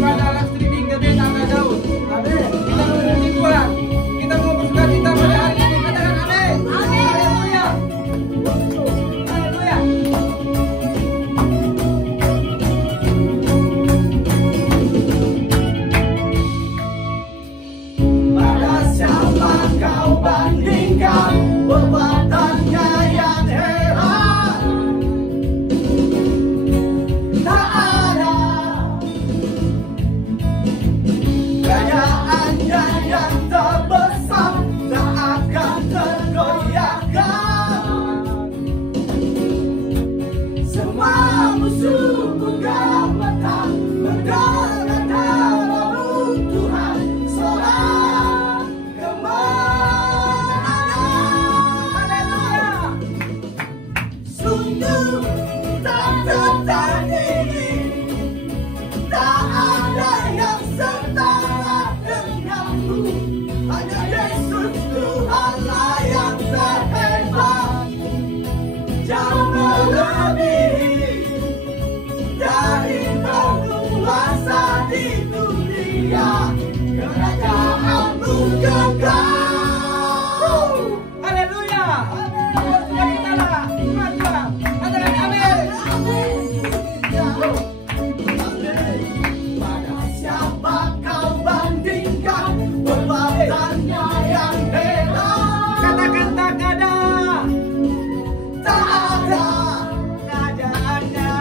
pada live streaming gede tambah jauh. Amin. Kita memuji Tuhan. Kita mau bersuka cita pada hari ini. Katakan amin. Amin. Haleluya. Haleluya. Pada siapa kau bandingkan perbuatannya yang heran? Tak ada kejayaannya yang terbesar, tak akan tergoyahkan. Semua musuh pun gemetar mendengar namamu Tuhan. Sorak kemenangan. Sungguh tak tertandingi, tak ada yang setara denganmu. Hanya Yesus Tuhanlah yang terhebat, jauh melebihi dari penguasa di dunia. Kerajaanmu kekal. Haleluya. Bersuka citalah. Maju. Katakan amin. Pada siapa kau bandingkan perbuatannya yang heran? Katakan tak ada. Tak ada Kerajaannya.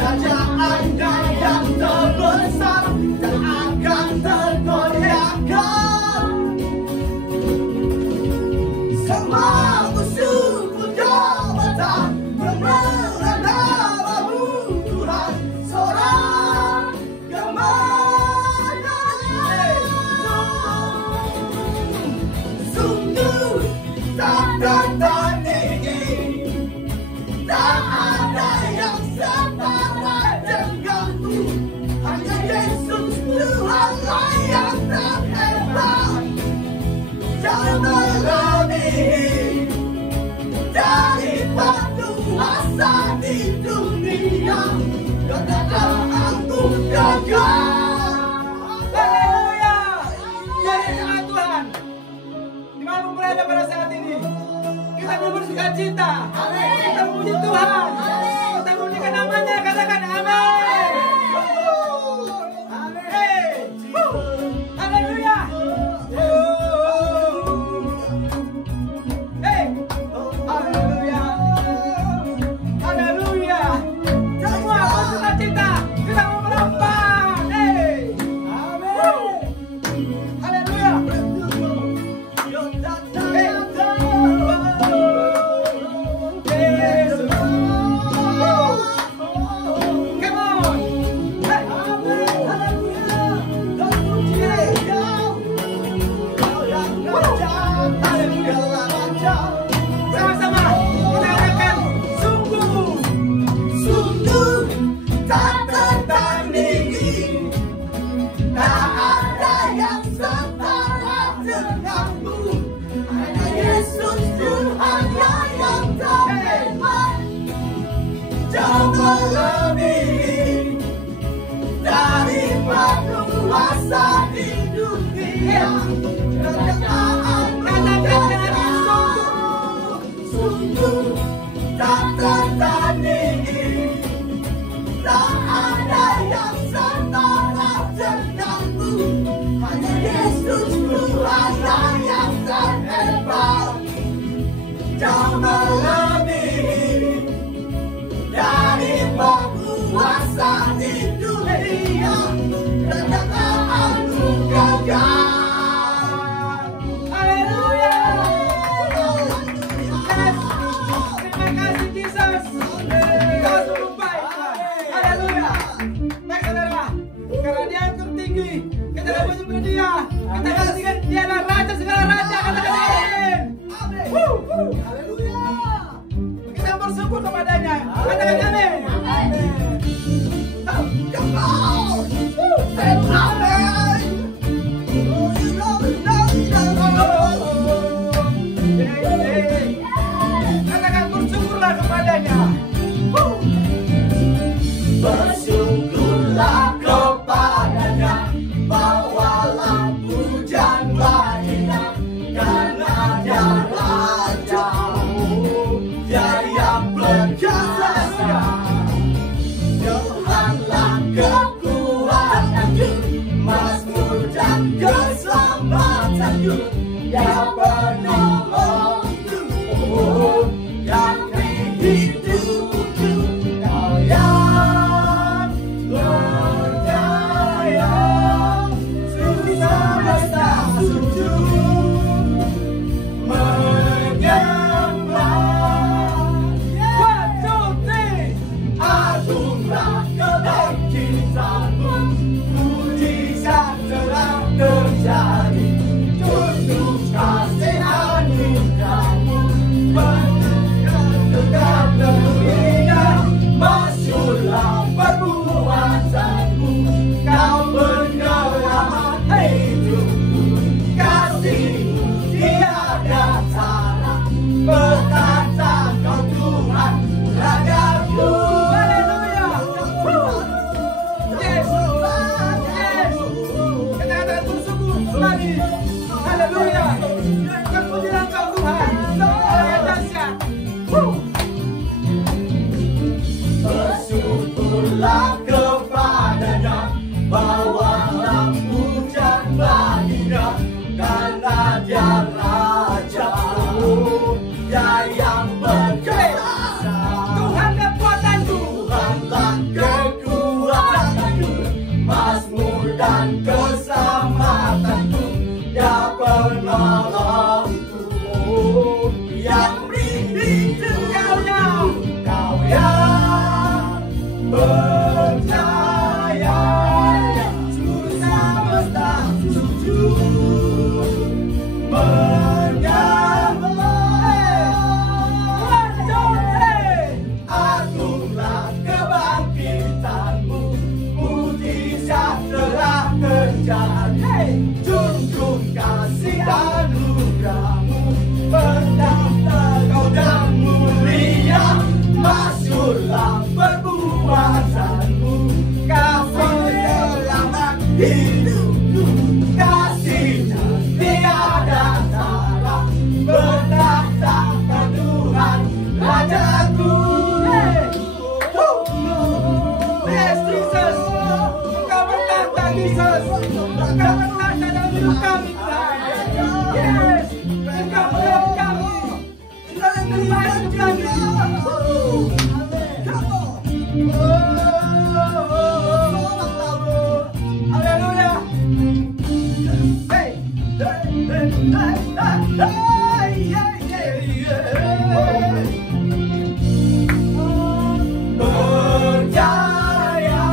kejayaannya yang terbesar, tak akan tergoyahkan. Semua musuh pun gemetar mendengar namamu Tuhan. Sorak kemenangan. Sungguh tak tertandingi, tak ada yang setara denganmu. Hanya Yesus Tuhanlah yang terhebat, jauh melebihi dari penguasa di dunia. Kerajaanmu kekal. Haleluya. Jadi jemaat Tuhan, dimanapun berada pada saat ini, kita mau bersuka cita. Kita memuji Tuhan. Kita memujikan namanya. Katakan amin. Hey. Haleluya. Hey. Haleluya. Haleluya. Semua bersuka cita. Kita mau melompat. Hey. Haleluya. Yesus. Come on. Hey. Sama-sama kita katakan sungguh. Sungguh tak tertandingi, tak ada yang setara denganmu. Hanya Yesus Tuhanlah yang terhebat, jauh melebihi dari penguasa di dunia. Kerajaanmu kekal. Sungguh tak tertandingi, tak ada yang setara denganmu. Hanya Yesus Tuhanlah yang terhebat, jauh melebihi dari penguasa di dunia. Kerajaanmu kekal. Haleluya. Yes. Terima kasih Yesus. Tuturlah kepadanya, bawalah pujian baginya, karena dia Rajamu, dia yang berkuasa. Tuhan kekuatanku, Tuhanlah kekuatanku, mazmur dan keselamatanku, dia penolongku, yang beri hidupku, kau yang percaya, seluruh semesta sujud agunglah kebangkitanmu, mujizat telah terjadi, junjung kasih anugerahmu, berdaftar kau dan mulia, masyhurlah perbuatanmu, kau penyelamat hidupku, kasihnya tiada tara, berdaftar Tuhan Rajaku. Yes, Jesus. Engkau bertata, Jesus. Engkau bertata dalam hidup kami, Tuhan. Yes, Engkau menolong kami. Engkau yang terbaik untuk kami. Haleluya. Hey. Percaya,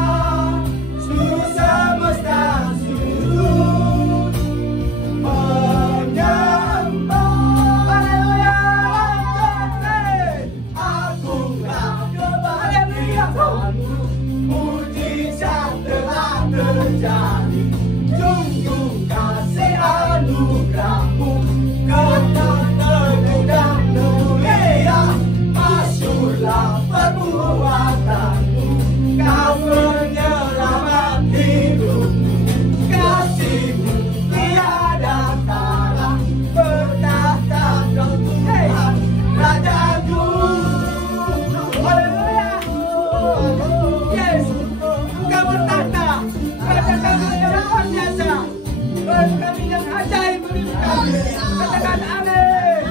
seluruh semesta sujud menyembah. Haleluya. Agunglah kebahagiaanmu, mujizat telah terjadi, junjung kasih anugerahmu, kekal teguh dan mulia, masyhurlah perbuatanmu, kau penyelamat hidupku, kasihmu tiada tara, bertahta kau Tuhan Rajaku. Haleluya. Yes, Engkau bertata. Raja kami yang luar biasa. Tuhan kami yang ajaib bagi kami. Katakan amin.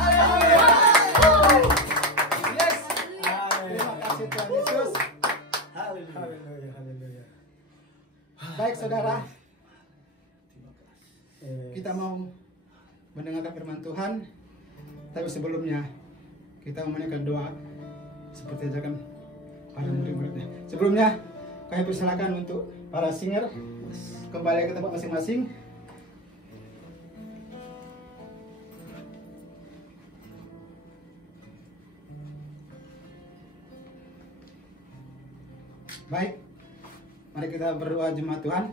Haleluya. Yes. Terima kasih Tuhan Yesus. Haleluya, haleluya. Baik saudara, kita mau mendengarkan firman Tuhan, tapi sebelumnya kita mau menaikkan doa seperti ajakan para murid-muridnya. Sebelumnya kami persilakan untuk para singer kembali ke tempat masing-masing. Baik, mari kita berdoa jemaat Tuhan.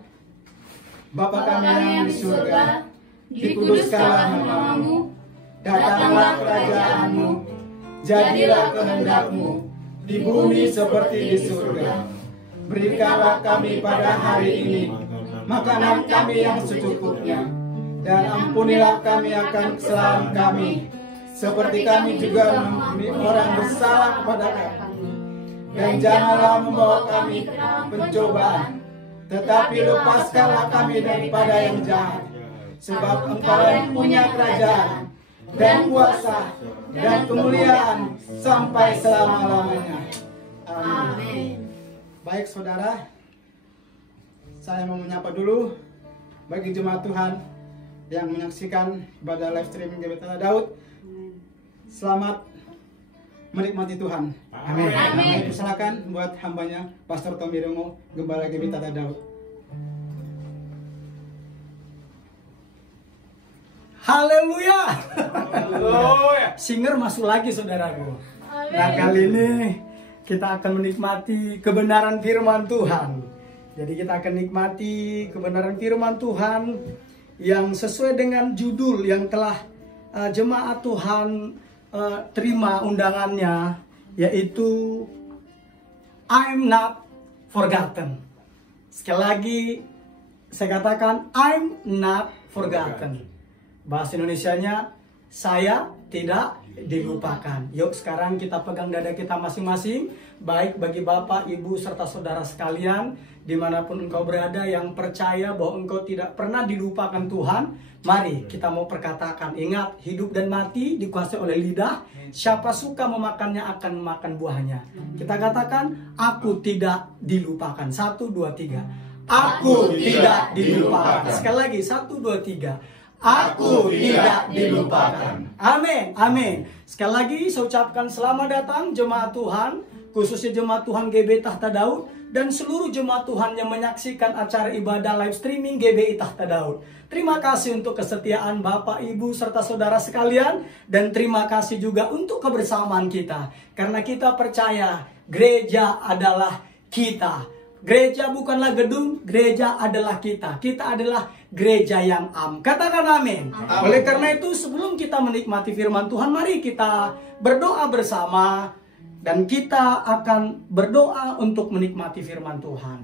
Bapa kami yang di surga, dikuduskanlah namamu, datanglah kerajaanmu, jadilah kehendak-mu di bumi seperti di surga. Berikanlah kami pada hari ini makanan kami yang secukupnya, dan ampunilah kami akan kesalahan kami, seperti kami juga mengampuni orang bersalah kepada kami. Dan janganlah membawa kami ke pencobaan, tetapi lepaskanlah kami daripada yang jahat. Sebab Engkau yang punya kerajaan dan kuasa dan kemuliaan sampai selama-lamanya. Amin. Baik saudara, saya mau menyapa dulu bagi jemaat Tuhan yang menyaksikan ibadah live streaming GBI Tata Daud. Selamat menikmati Tuhan. Amin. Amin. Silakan buat hambanya Pastor Tommy Romo, Gembala GBI Tata Daud. Haleluya. Haleluya. Singer masuk lagi saudaraku. Nah kali ini kita akan menikmati kebenaran firman Tuhan. Jadi kita akan nikmati kebenaran firman Tuhan yang sesuai dengan judul yang telah jemaat Tuhan terima undangannya, yaitu I'm Not Forgotten. Sekali lagi saya katakan I'm Not Forgotten. Bahasa Indonesianya, saya tidak dilupakan. Yuk sekarang kita pegang dada kita masing-masing, baik bagi Bapak, Ibu, serta saudara sekalian, dimanapun engkau berada yang percaya bahwa engkau tidak pernah dilupakan Tuhan. Mari kita mau perkatakan, ingat hidup dan mati dikuasai oleh lidah, siapa suka memakannya akan memakan buahnya. Kita katakan, aku tidak dilupakan. 1, 2, 3. Aku tidak dilupakan. Sekali lagi, 1, 2, 3. Aku tidak dilupakan. Amin, amin. Sekali lagi saya ucapkan selamat datang jemaat Tuhan, khususnya jemaat Tuhan GBI Tahta Daud dan seluruh jemaat Tuhan yang menyaksikan acara ibadah live streaming GBI Tahta Daud. Terima kasih untuk kesetiaan Bapak, Ibu, serta saudara sekalian, dan terima kasih juga untuk kebersamaan kita. Karena kita percaya gereja adalah kita. Gereja bukanlah gedung, gereja adalah kita. Kita adalah gereja yang am. Katakan amin. Oleh karena itu, sebelum kita menikmati firman Tuhan, mari kita berdoa bersama. Dan kita akan berdoa untuk menikmati firman Tuhan.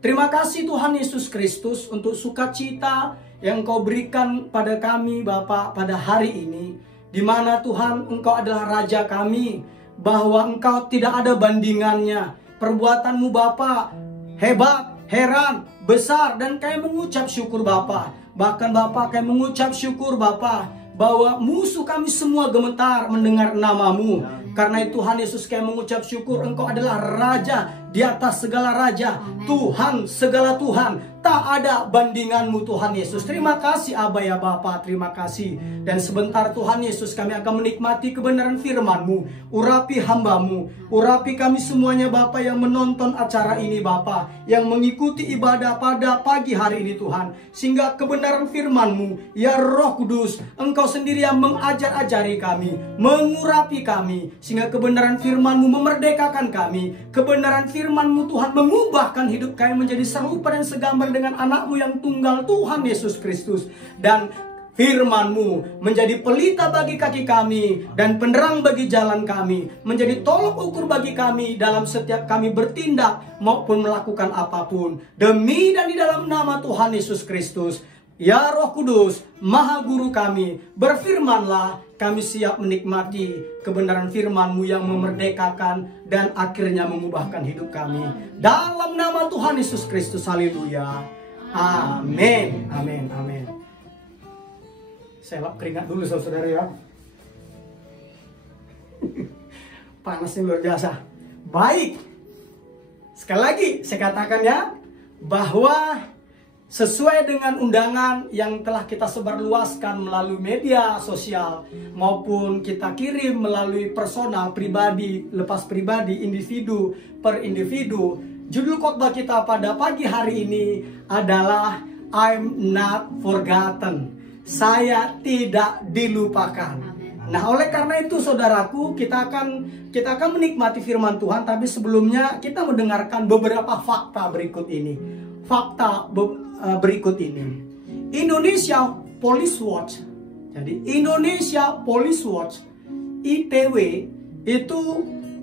Terima kasih Tuhan Yesus Kristus untuk sukacita yang Engkau berikan pada kami Bapa pada hari ini. Di mana Tuhan Engkau adalah Raja kami, bahwa Engkau tidak ada bandingannya. Perbuatanmu Bapa hebat, heran, besar, dan kami mengucap syukur Bapa. Bahkan Bapa kami mengucap syukur Bapa bahwa musuh kami semua gemetar mendengar namamu. Karena itu Tuhan Yesus kami mengucap syukur, Engkau adalah Raja di atas segala raja, Tuhan segala Tuhan. Tak ada bandinganmu Tuhan Yesus. Terima kasih Aba ya Bapa, terima kasih. Dan sebentar Tuhan Yesus kami akan menikmati kebenaran firman-Mu. Urapi hamba-Mu, urapi kami semuanya Bapa yang menonton acara ini Bapa, yang mengikuti ibadah pada pagi hari ini Tuhan. Sehingga kebenaran firman-Mu, ya Roh Kudus, Engkau sendiri yang mengajar-ajari kami, mengurapi kami. Sehingga kebenaran firman-Mu memerdekakan kami. Kebenaran firman-Mu Tuhan mengubahkan hidup kami menjadi serupa dan segambar dengan anak-Mu yang tunggal Tuhan Yesus Kristus. Dan firman-Mu menjadi pelita bagi kaki kami dan penerang bagi jalan kami, menjadi tolok ukur bagi kami dalam setiap kami bertindak maupun melakukan apapun. Demi dan di dalam nama Tuhan Yesus Kristus. Ya Roh Kudus, Maha Guru kami, berfirmanlah, kami siap menikmati kebenaran firman-Mu yang memerdekakan dan akhirnya mengubahkan hidup kami. Dalam nama Tuhan Yesus Kristus, haleluya. Amin, amin, amin. Saya lap keringat dulu saudara ya. Panasnya luar biasa. Baik. Sekali lagi saya katakan ya, bahwa sesuai dengan undangan yang telah kita sebarluaskan melalui media sosial maupun kita kirim melalui personal, pribadi, lepas pribadi, individu per individu, judul khotbah kita pada pagi hari ini adalah I'm not forgotten. Saya tidak dilupakan. Nah, oleh karena itu saudaraku, kita akan menikmati firman Tuhan, tapi sebelumnya kita mendengarkan beberapa fakta berikut ini. Fakta berikut ini. Indonesia Police Watch. Jadi Indonesia Police Watch IPW itu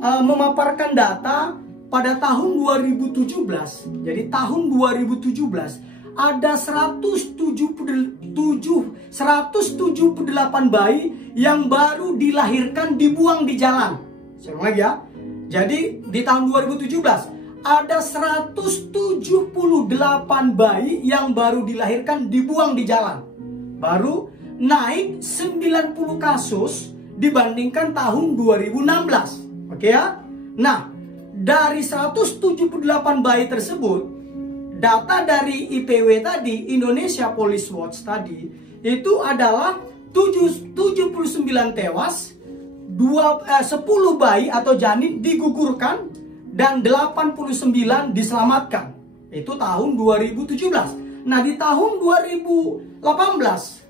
memaparkan data pada tahun 2017. Jadi tahun 2017 ada 178 bayi yang baru dilahirkan dibuang di jalan. Saya ulang lagi ya. Jadi di tahun 2017 ada 178 bayi yang baru dilahirkan dibuang di jalan. Baru naik 90 kasus dibandingkan tahun 2016. Oke ya? Nah, dari 178 bayi tersebut, data dari IPW tadi, Indonesia Police Watch tadi, itu adalah 79 tewas, 10 bayi atau janin digugurkan, dan 89 diselamatkan. Itu tahun 2017. Nah, di tahun 2018,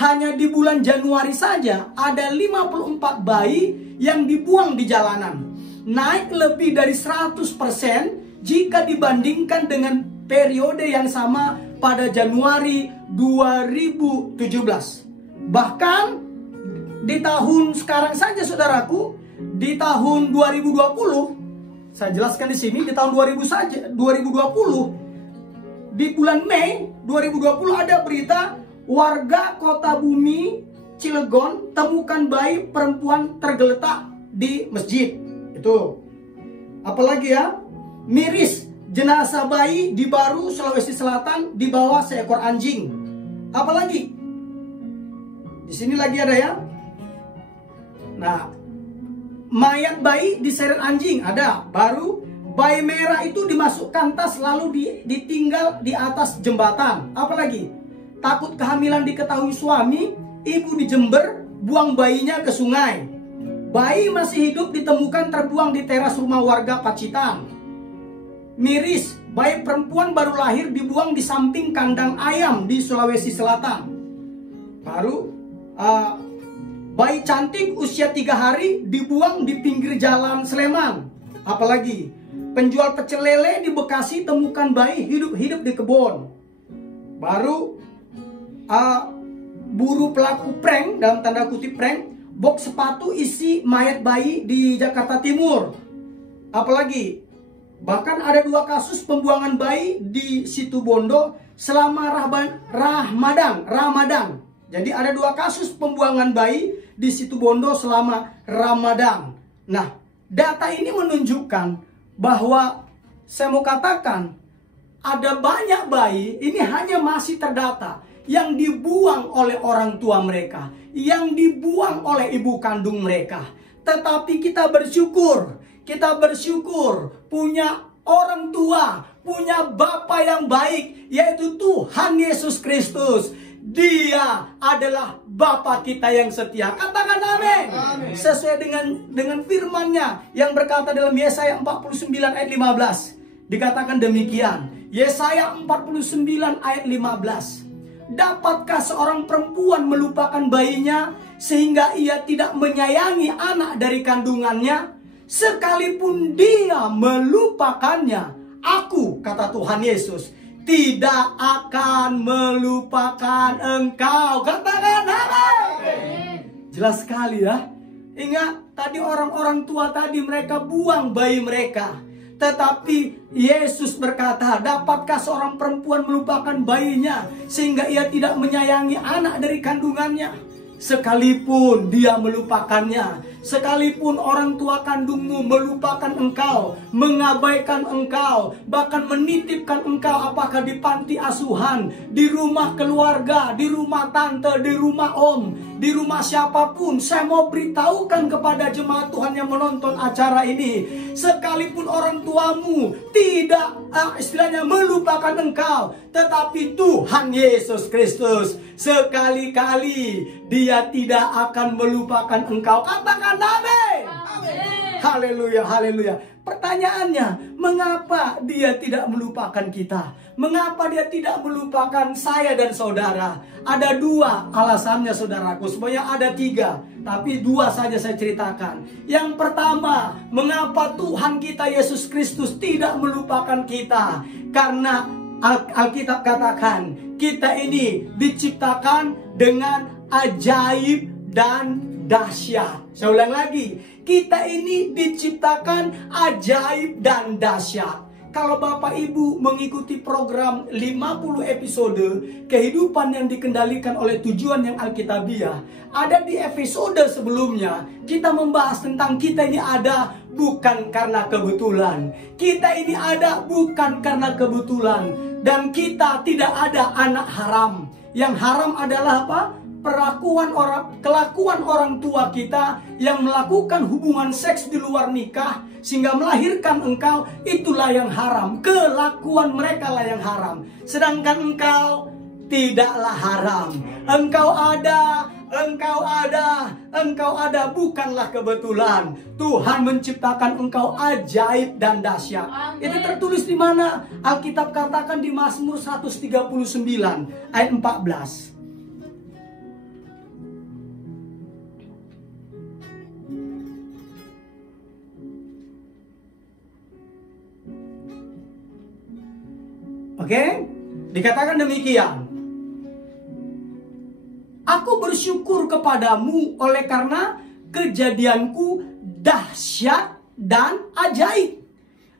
hanya di bulan Januari saja ada 54 bayi yang dibuang di jalanan. Naik lebih dari 100% jika dibandingkan dengan periode yang sama pada Januari 2017. Bahkan di tahun sekarang saja saudaraku, di tahun 2020, saya jelaskan di sini, di tahun 2020 di bulan Mei 2020 ada berita warga Kota Bumi Cilegon temukan bayi perempuan tergeletak di masjid. Itu. Apalagi ya? Miris jenazah bayi di Baru, Sulawesi Selatan di bawah seekor anjing. Apalagi? Di sini lagi ada ya. Nah, mayat bayi diseret anjing ada. Baru bayi merah itu dimasukkan tas lalu ditinggal di atas jembatan. Apalagi? Takut kehamilan diketahui suami, ibu di Jember buang bayinya ke sungai. Bayi masih hidup ditemukan terbuang di teras rumah warga Pacitan. Miris, bayi perempuan baru lahir dibuang di samping kandang ayam di Sulawesi Selatan. Baru bayi cantik usia 3 hari dibuang di pinggir jalan Sleman. Apalagi? Penjual pecel lele di Bekasi temukan bayi hidup-hidup di kebun. Baru buru pelaku prank, dalam tanda kutip prank, box sepatu isi mayat bayi di Jakarta Timur. Apalagi? Bahkan ada 2 kasus pembuangan bayi di Situbondo selama Ramadan. Jadi ada 2 kasus pembuangan bayi di Situbondo selama Ramadan. Nah, data ini menunjukkan bahwa saya mau katakan ada banyak bayi ini hanya masih terdata yang dibuang oleh orang tua mereka, yang dibuang oleh ibu kandung mereka. Tetapi kita bersyukur punya orang tua, punya Bapa yang baik, yaitu Tuhan Yesus Kristus. Dia adalah Bapa kita yang setia. Katakan amin. Sesuai dengan firman-Nya yang berkata dalam Yesaya 49 ayat 15. Dikatakan demikian. Yesaya 49 ayat 15. Dapatkah seorang perempuan melupakan bayinya sehingga ia tidak menyayangi anak dari kandungannya? Sekalipun dia melupakannya, aku, kata Tuhan Yesus, tidak akan melupakan engkau. Katakan amin. Jelas sekali ya. Ingat tadi orang-orang tua tadi mereka buang bayi mereka. Tetapi Yesus berkata, dapatkah seorang perempuan melupakan bayinya sehingga ia tidak menyayangi anak dari kandungannya? Sekalipun dia melupakannya, sekalipun orang tua kandungmu melupakan engkau, mengabaikan engkau, bahkan menitipkan engkau apakah di panti asuhan, di rumah keluarga, di rumah tante, di rumah om, di rumah siapapun, saya mau beritahukan kepada jemaat Tuhan yang menonton acara ini, sekalipun orang tuamu tidak istilahnya melupakan engkau, tetapi Tuhan Yesus Kristus sekali-kali Dia tidak akan melupakan engkau. Katakan amin. Haleluya, haleluya. Pertanyaannya, mengapa Dia tidak melupakan kita? Mengapa Dia tidak melupakan saya dan saudara? Ada 2 alasannya saudaraku. Sebenarnya ada 3, tapi 2 saja saya ceritakan. Yang pertama, mengapa Tuhan kita Yesus Kristus tidak melupakan kita? Karena Alkitab katakan, kita ini diciptakan dengan ajaib dan dahsyat. Saya ulang lagi, kita ini diciptakan ajaib dan dahsyat. Kalau Bapak Ibu mengikuti program 50 episode kehidupan yang dikendalikan oleh tujuan yang Alkitabiah, ada di episode sebelumnya kita membahas tentang kita ini ada bukan karena kebetulan. Kita ini ada bukan karena kebetulan. Dan kita tidak ada anak haram. Yang haram adalah apa? Kelakuan orang tua kita yang melakukan hubungan seks di luar nikah sehingga melahirkan engkau, itulah yang haram. Kelakuan mereka lah yang haram. Sedangkan engkau tidaklah haram. Engkau ada, bukanlah kebetulan. Tuhan menciptakan engkau ajaib dan dahsyat. Itu tertulis di mana? Alkitab katakan di Mazmur 139 ayat 14. Oke? Dikatakan demikian. Aku bersyukur kepadamu oleh karena kejadianku dahsyat dan ajaib.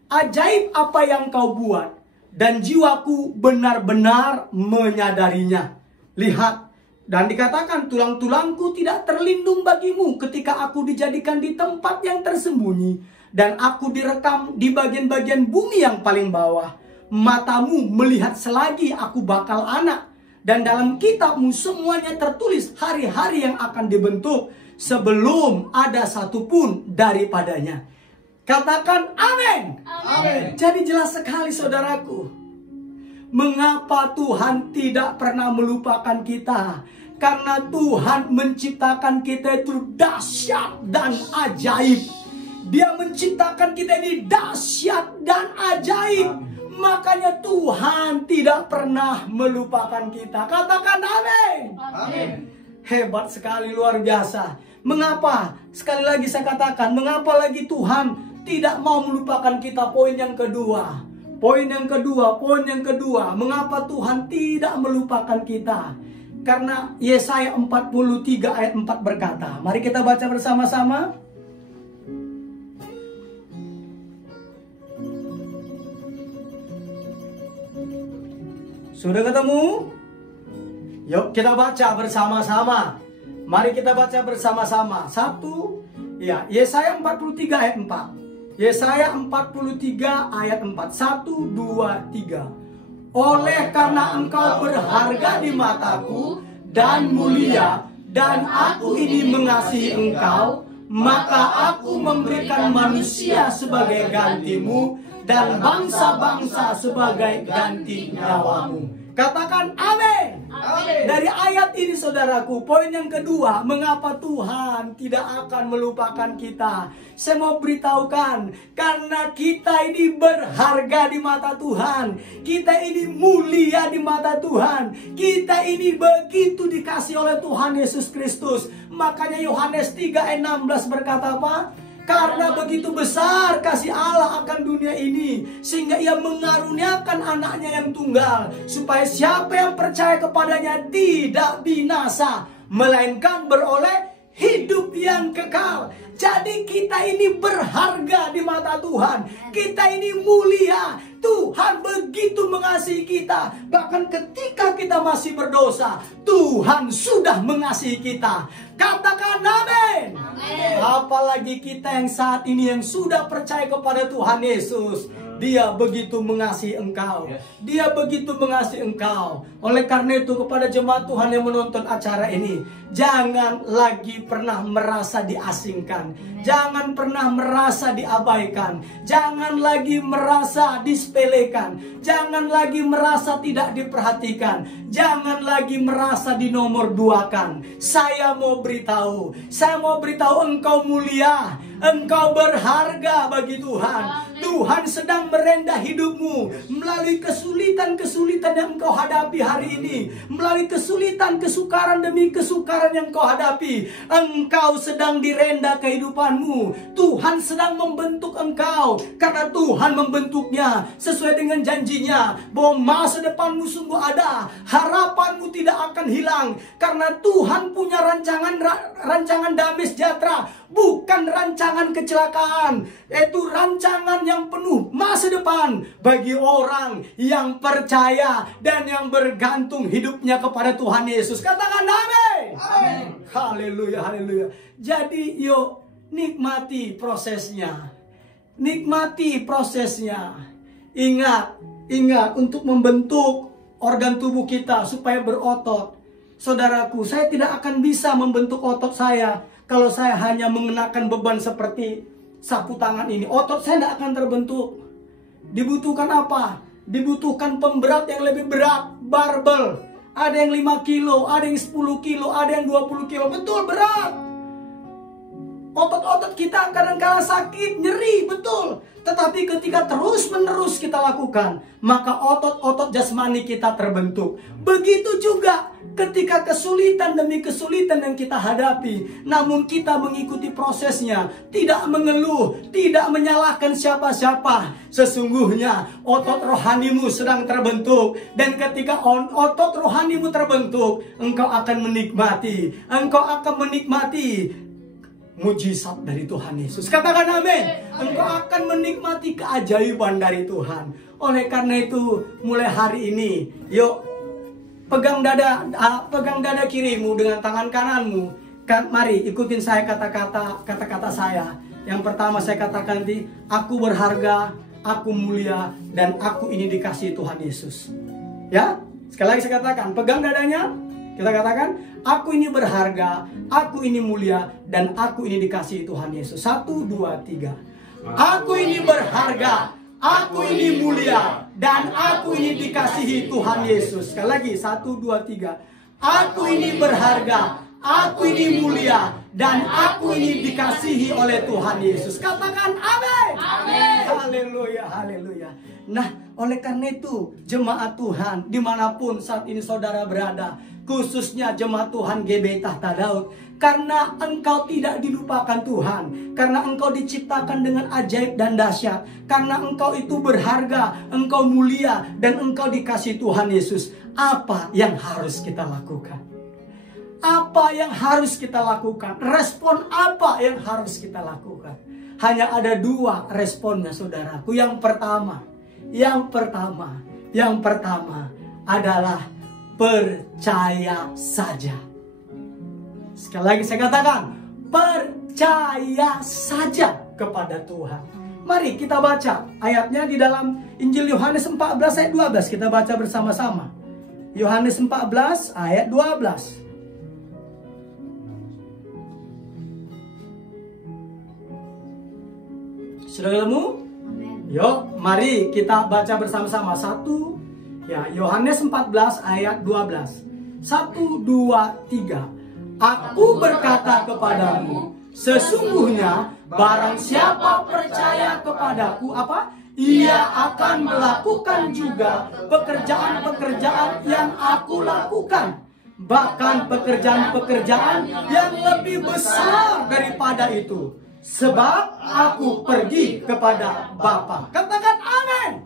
Ajaib apa yang kau buat? dan jiwaku benar-benar menyadarinya. Lihat, dan dikatakan tulang-tulangku tidak terlindung bagimu ketika aku dijadikan di tempat yang tersembunyi dan aku direkam di bagian-bagian bumi yang paling bawah. Matamu melihat selagi aku bakal anak, dan dalam kitabmu semuanya tertulis hari-hari yang akan dibentuk sebelum ada satupun daripadanya. Katakan amin. Amin. Jadi jelas sekali saudaraku, mengapa Tuhan tidak pernah melupakan kita? Karena Tuhan menciptakan kita itu dahsyat dan ajaib. Dia menciptakan kita ini dahsyat dan ajaib. Makanya Tuhan tidak pernah melupakan kita. Katakan amin. Amin. Hebat sekali, luar biasa. Mengapa? Sekali lagi saya katakan, mengapa lagi Tuhan tidak mau melupakan kita? Poin yang kedua. Poin yang kedua. Mengapa Tuhan tidak melupakan kita? Karena Yesaya 43 ayat 4 berkata. Mari kita baca bersama-sama. Sudah ketemu? Yuk kita baca bersama-sama. Mari kita baca bersama-sama. Satu, ya, Yesaya 43 ayat 4. Yesaya 43 ayat 4. 1, 2, 3. Oleh karena engkau berharga di mataku dan mulia, dan aku ini mengasihi engkau, maka aku memberikan manusia sebagai gantimu dan bangsa-bangsa sebagai ganti nyawamu. Katakan amin. Amin. Dari ayat ini saudaraku, poin yang kedua, mengapa Tuhan tidak akan melupakan kita? Saya mau beritahukan, karena kita ini berharga di mata Tuhan. Kita ini mulia di mata Tuhan. Kita ini begitu dikasih oleh Tuhan Yesus Kristus. Makanya Yohanes 3 ayat 16 berkata apa? Karena begitu besar kasih Allah akan dunia ini, sehingga ia mengaruniakan anaknya yang tunggal, supaya siapa yang percaya kepadanya tidak binasa, melainkan beroleh hidup yang kekal. Jadi kita ini berharga di mata Tuhan. Kita ini mulia. Tuhan begitu mengasihi kita. Bahkan ketika kita masih berdosa, Tuhan sudah mengasihi kita. Katakan amin. Apalagi kita yang saat ini yang sudah percaya kepada Tuhan Yesus. Dia begitu mengasihi engkau. Dia begitu mengasihi engkau. Oleh karena itu kepada jemaat Tuhan yang menonton acara ini, jangan lagi pernah merasa diasingkan. Jangan pernah merasa diabaikan. Jangan lagi merasa disepelekan. Jangan lagi merasa tidak diperhatikan. Jangan lagi merasa dinomorduakan. Saya mau beritahu engkau mulia. Engkau berharga bagi Tuhan. Tuhan sedang merendah hidupmu melalui kesulitan-kesulitan yang engkau hadapi hari ini, melalui kesulitan, kesukaran demi kesukaran yang engkau hadapi. Engkau sedang direndah kehidupanmu. Tuhan sedang membentuk engkau, karena Tuhan membentuknya sesuai dengan janjinya bahwa masa depanmu sungguh ada. Harapanmu tidak akan hilang, karena Tuhan punya rancangan damai sejahtera, bukan rancangan kecelakaan. Itu rancangan yang penuh masa depan bagi orang yang percaya dan yang bergantung hidupnya kepada Tuhan Yesus. Katakan amin. Amin. Haleluya, haleluya. Jadi yuk nikmati prosesnya. Nikmati prosesnya. Ingat untuk membentuk organ tubuh kita supaya berotot. Saudaraku, saya tidak akan bisa membentuk otot saya kalau saya hanya mengenakan beban seperti sapu tangan ini. Otot saya tidak akan terbentuk. Dibutuhkan apa? Dibutuhkan pemberat yang lebih berat, barbel. Ada yang 5 kilo, ada yang 10 kilo, ada yang 20 kilo. Betul, berat. Otot-otot kita kadang-kala sakit, nyeri, betul. Tetapi ketika terus-menerus kita lakukan, maka otot-otot jasmani kita terbentuk. Begitu juga ketika kesulitan demi kesulitan yang kita hadapi, namun kita mengikuti prosesnya, tidak mengeluh, tidak menyalahkan siapa-siapa. Sesungguhnya otot rohanimu sedang terbentuk, dan ketika otot rohanimu terbentuk, engkau akan menikmati mujizat dari Tuhan Yesus. Katakan amin. Engkau akan menikmati keajaiban dari Tuhan. Oleh karena itu, mulai hari ini, yuk pegang dada kirimu dengan tangan kananmu. Mari ikutin saya kata-kata saya. Yang pertama saya katakan nanti, aku berharga, aku mulia, dan aku ini dikasihi Tuhan Yesus. Ya, sekali lagi saya katakan, pegang dadanya. Kita katakan, aku ini berharga, aku ini mulia, dan aku ini dikasihi Tuhan Yesus. 1, 2, 3. Aku ini berharga, aku ini mulia, dan aku ini dikasihi Tuhan Yesus. Sekali lagi, 1, 2, 3. Aku ini berharga, aku ini mulia, dan aku ini dikasihi oleh Tuhan Yesus. Katakan amin. Amin. Haleluya, haleluya. Nah, oleh karena itu, jemaat Tuhan, dimanapun saat ini saudara berada, khususnya jemaat Tuhan GB Tahta Daud, karena engkau tidak dilupakan Tuhan, karena engkau diciptakan dengan ajaib dan dahsyat, karena engkau itu berharga, engkau mulia, dan engkau dikasihi Tuhan Yesus. Apa yang harus kita lakukan? Apa yang harus kita lakukan? Respon apa yang harus kita lakukan? Hanya ada 2 responnya, saudaraku. Yang pertama adalah percaya saja. Sekali lagi saya katakan, percaya saja kepada Tuhan. Mari kita baca ayatnya di dalam Injil Yohanes 14 ayat 12. Kita baca bersama-sama. Yohanes 14 ayat 12. Sudah ketemu? Yuk, mari kita baca bersama-sama. 1, ya, Yohanes 14 ayat 12. 1, 2, 3. Aku berkata kepadamu, sesungguhnya barang siapa percaya kepadaku, apa? Ia akan melakukan juga pekerjaan-pekerjaan yang aku lakukan. Bahkan pekerjaan-pekerjaan yang lebih besar daripada itu. Sebab aku pergi kepada Bapa. Katakan amin.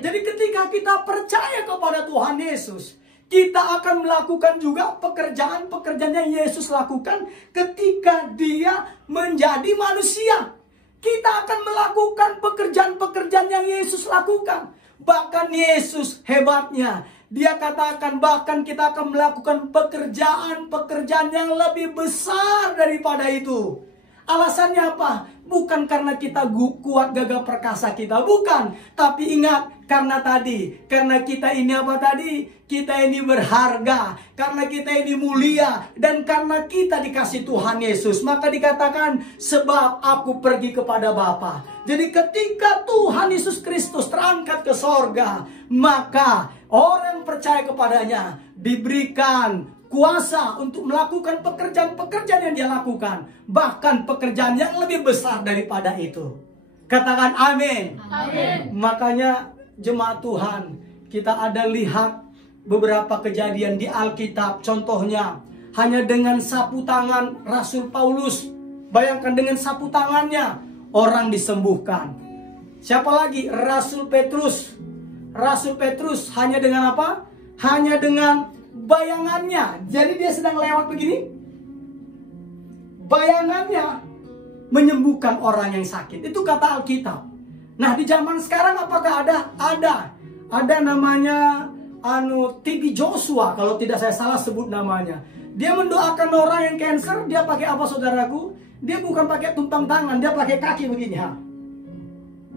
Jadi ketika kita percaya kepada Tuhan Yesus, kita akan melakukan juga pekerjaan-pekerjaan yang Yesus lakukan ketika dia menjadi manusia. Kita akan melakukan pekerjaan-pekerjaan yang Yesus lakukan. Bahkan Yesus hebatnya, dia katakan bahkan kita akan melakukan pekerjaan-pekerjaan yang lebih besar daripada itu. Alasannya apa? Bukan karena kita kuat gagah perkasa kita, bukan. Tapi ingat, karena kita ini apa tadi? Kita ini berharga, karena kita ini mulia, dan karena kita dikasih Tuhan Yesus. Maka dikatakan, sebab aku pergi kepada Bapa. Jadi ketika Tuhan Yesus Kristus terangkat ke sorga, maka orang yang percaya kepadanya diberikan kuasa untuk melakukan pekerjaan-pekerjaan yang dia lakukan. Bahkan pekerjaan yang lebih besar daripada itu. Katakan amin. Amin. Makanya jemaat Tuhan, kita ada lihat beberapa kejadian di Alkitab. Contohnya, hanya dengan sapu tangan Rasul Paulus. Bayangkan dengan sapu tangannya, orang disembuhkan. Siapa lagi? Rasul Petrus. Rasul Petrus hanya dengan apa? Hanya dengan bayangannya. Jadi dia sedang lewat begini, bayangannya menyembuhkan orang yang sakit. Itu kata Alkitab. Nah, di zaman sekarang apakah ada namanya TB Joshua, kalau tidak saya salah sebut namanya. Dia mendoakan orang yang cancer. Dia pakai apa, saudaraku? Dia bukan pakai tumpang tangan, dia pakai kaki begini, ha.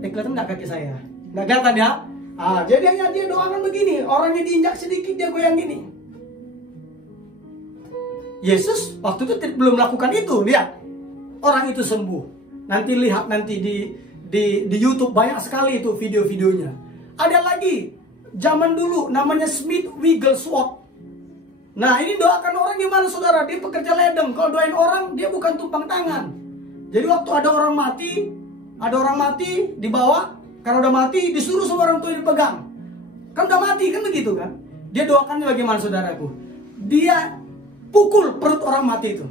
Kelihatan nggak kaki saya? Nggak kelihatan ya? Jadi hanya dia doakan begini. Orangnya diinjak sedikit, dia goyang gini. Yesus waktu itu belum melakukan itu. Lihat, orang itu sembuh. Nanti lihat di YouTube banyak sekali itu video-videonya. Ada lagi zaman dulu namanya Smith Wigglesworth. Nah, ini doakan orang gimana, saudara? Dia pekerja ledeng. Kalau doain orang, dia bukan tumpang tangan. Jadi waktu ada orang mati dibawa. Karena udah mati, disuruh sama orang tua dipegang. Kan udah mati, kan begitu kan? Dia doakannya bagaimana, saudaraku? Dia pukul perut orang mati itu.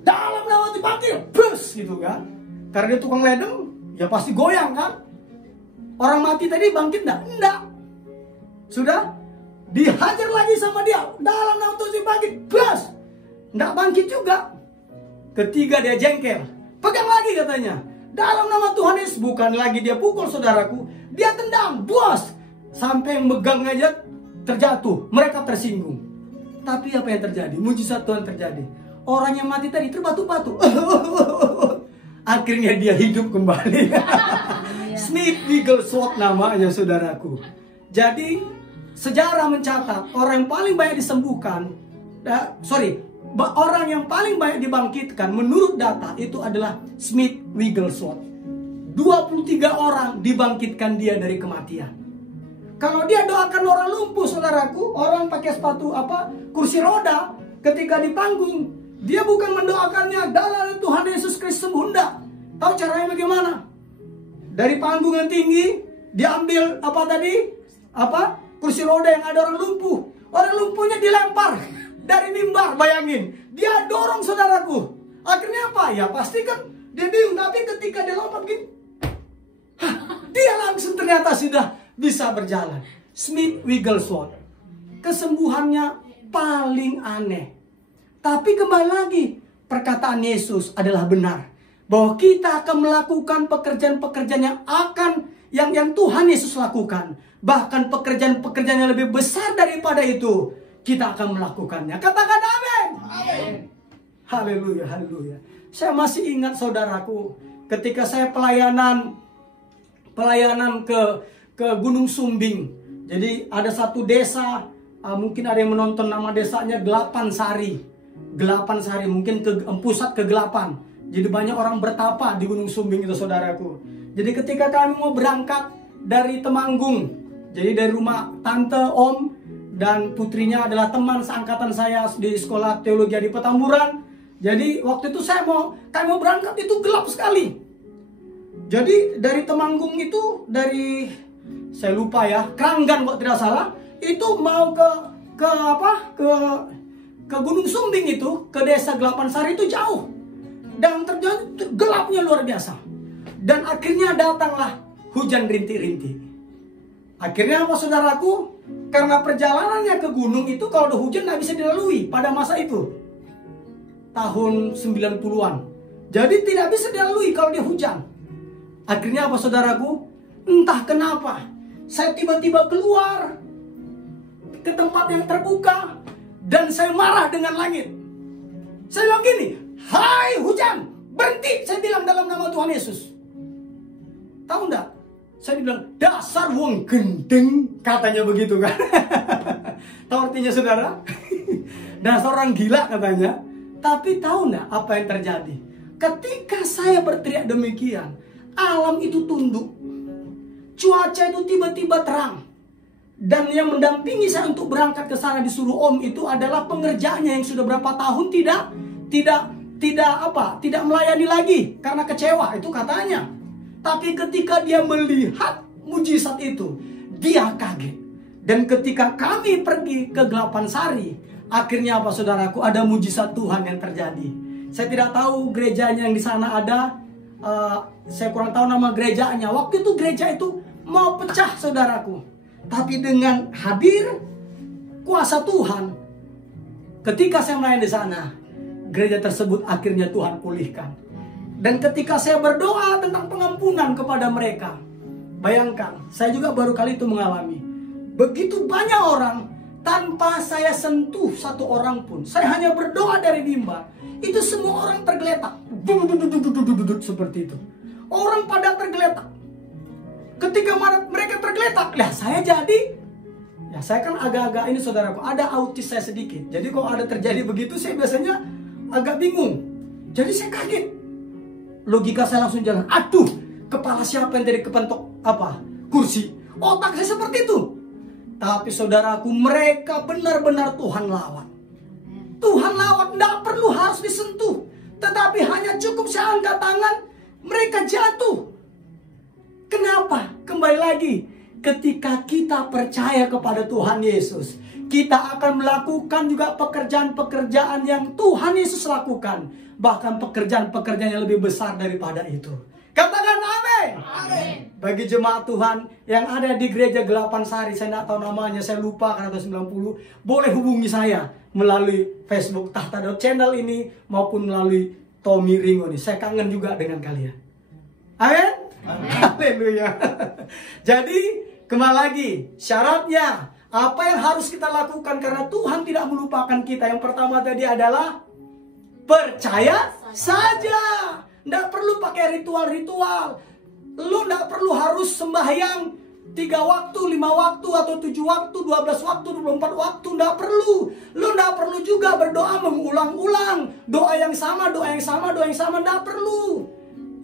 Dalam nama dipanggil, bus gitu kan. Karena dia tukang ledeng, ya pasti goyang kan. Orang mati tadi bangkit enggak? Enggak. Sudah dihajar lagi sama dia. Dalam nama Tuhan bangkit, bus. Enggak bangkit juga. Ketiga dia jengkel. Pegang lagi katanya. Dalam nama Tuhan Yesus, bukan lagi dia pukul, saudaraku. Dia tendang, buas. Sampai yang megang aja terjatuh. Mereka tersinggung. Tapi apa yang terjadi? Mujizat Tuhan terjadi. Orang yang mati tadi terbatu-batu. Akhirnya dia hidup kembali. Smith Wigglesworth namanya, saudaraku. Jadi sejarah mencatat orang yang paling banyak disembuhkan, orang yang paling banyak dibangkitkan menurut data itu adalah Smith Wigglesworth. 23 orang dibangkitkan dia dari kematian. Kalau dia doakan orang lumpuh, saudaraku, orang pakai sepatu kursi roda, ketika di panggung, dia bukan mendoakannya dalam Tuhan Yesus Kristus sembuh, enggak. Tahu caranya bagaimana? Dari panggung yang tinggi, diambil kursi roda yang ada orang lumpuh. Orang lumpuhnya dilempar dari mimbar, bayangin. Dia dorong, saudaraku. Akhirnya apa? Ya pasti kan dia bingung, tapi ketika dia lompat gini, dia langsung ternyata sudah bisa berjalan. Smith Wigglesworth. Kesembuhannya paling aneh. Tapi kembali lagi, perkataan Yesus adalah benar. Bahwa kita akan melakukan pekerjaan-pekerjaan yang Tuhan Yesus lakukan. Bahkan pekerjaan-pekerjaan yang lebih besar daripada itu, kita akan melakukannya. Katakan amin. Amin. Haleluya, haleluya. Saya masih ingat, saudaraku, ketika saya pelayanan ke Gunung Sumbing. Jadi ada satu desa, mungkin ada yang menonton, nama desanya Gelapan Sari. Gelapan Sari, mungkin pusat kegelapan. Jadi banyak orang bertapa di Gunung Sumbing itu, saudaraku. Jadi ketika kami mau berangkat dari Temanggung, jadi dari rumah tante, om, dan putrinya adalah teman seangkatan saya di sekolah teologi di Petamburan. Jadi waktu itu kami mau berangkat, itu gelap sekali. Jadi dari Temanggung itu, saya lupa ya, Kranggan kok tidak salah, itu mau ke Gunung Sumbing itu, ke desa Gelapan Sari itu jauh. Dan terjadi gelapnya luar biasa. Dan akhirnya datanglah hujan rintik-rintik. Akhirnya apa, saudaraku? Karena perjalanannya ke gunung itu kalau ada hujan nggak bisa dilalui pada masa itu. Tahun 90-an. Jadi tidak bisa dilalui kalau dia hujan. Akhirnya apa, saudaraku? Entah kenapa, saya tiba-tiba keluar ke tempat yang terbuka dan saya marah dengan langit. Saya bilang gini, hai hujan, berhenti, saya bilang dalam nama Tuhan Yesus. Tahu enggak? Saya bilang, dasar wong gendeng, katanya begitu kan. Tahu artinya, saudara? Dasar orang gila katanya. Tapi tahu enggak apa yang terjadi? Ketika saya berteriak demikian, alam itu tunduk. Cuaca itu tiba-tiba terang. Dan yang mendampingi saya untuk berangkat ke sana disuruh om itu adalah pengerjanya yang sudah berapa tahun tidak melayani lagi karena kecewa, itu katanya. Tapi ketika dia melihat mujizat itu, dia kaget. Dan ketika kami pergi ke Gelapan Sari, akhirnya apa, saudaraku, ada mujizat Tuhan yang terjadi. Saya tidak tahu gerejanya yang di sana ada. Saya kurang tahu nama gerejanya. Waktu itu gereja itu mau pecah, saudaraku. Tapi dengan hadir kuasa Tuhan, ketika saya melayani di sana, gereja tersebut akhirnya Tuhan pulihkan. Dan ketika saya berdoa tentang pengampunan kepada mereka, bayangkan, saya juga baru kali itu mengalami. Begitu banyak orang, tanpa saya sentuh satu orang pun, saya hanya berdoa dari mimbar, itu semua orang tergeletak. Seperti itu. Orang pada tergeletak. Ketika mereka tergeletak, lah saya jadi, ya saya kan agak-agak ini, saudaraku, ada autis saya sedikit. Jadi kalau ada terjadi begitu, saya biasanya agak bingung. Jadi saya kaget. Logika saya langsung jalan. Aduh, kepala siapa yang tadi kepentok kursi? Otak saya seperti itu. Tapi saudaraku, mereka benar-benar Tuhan lawan. Tuhan lawan, tidak perlu harus disentuh. Tetapi hanya cukup saya angkat tangan, mereka jatuh. Kenapa? Kembali lagi, ketika kita percaya kepada Tuhan Yesus, kita akan melakukan juga pekerjaan-pekerjaan yang Tuhan Yesus lakukan. Bahkan pekerjaan-pekerjaan yang lebih besar daripada itu. Katakan amin. Amin. Bagi jemaat Tuhan yang ada di gereja Gelapan Sari, saya tidak tahu namanya, saya lupa karena tahun 90, boleh hubungi saya melalui Facebook Tahta Daud channel ini maupun melalui Tommy Ringo ini. Saya kangen juga dengan kalian. Amin. Haleluya. Jadi kembali lagi, syaratnya apa yang harus kita lakukan karena Tuhan tidak melupakan kita. Yang pertama tadi adalah percaya saja. Nggak perlu pakai ritual-ritual. Lu nggak perlu harus sembahyang 3 waktu, 5 waktu, atau 7 waktu, 12 waktu, 24 waktu. Nggak perlu. Lu nggak perlu juga berdoa mengulang-ulang. Doa yang sama, doa yang sama, doa yang sama. Nggak perlu.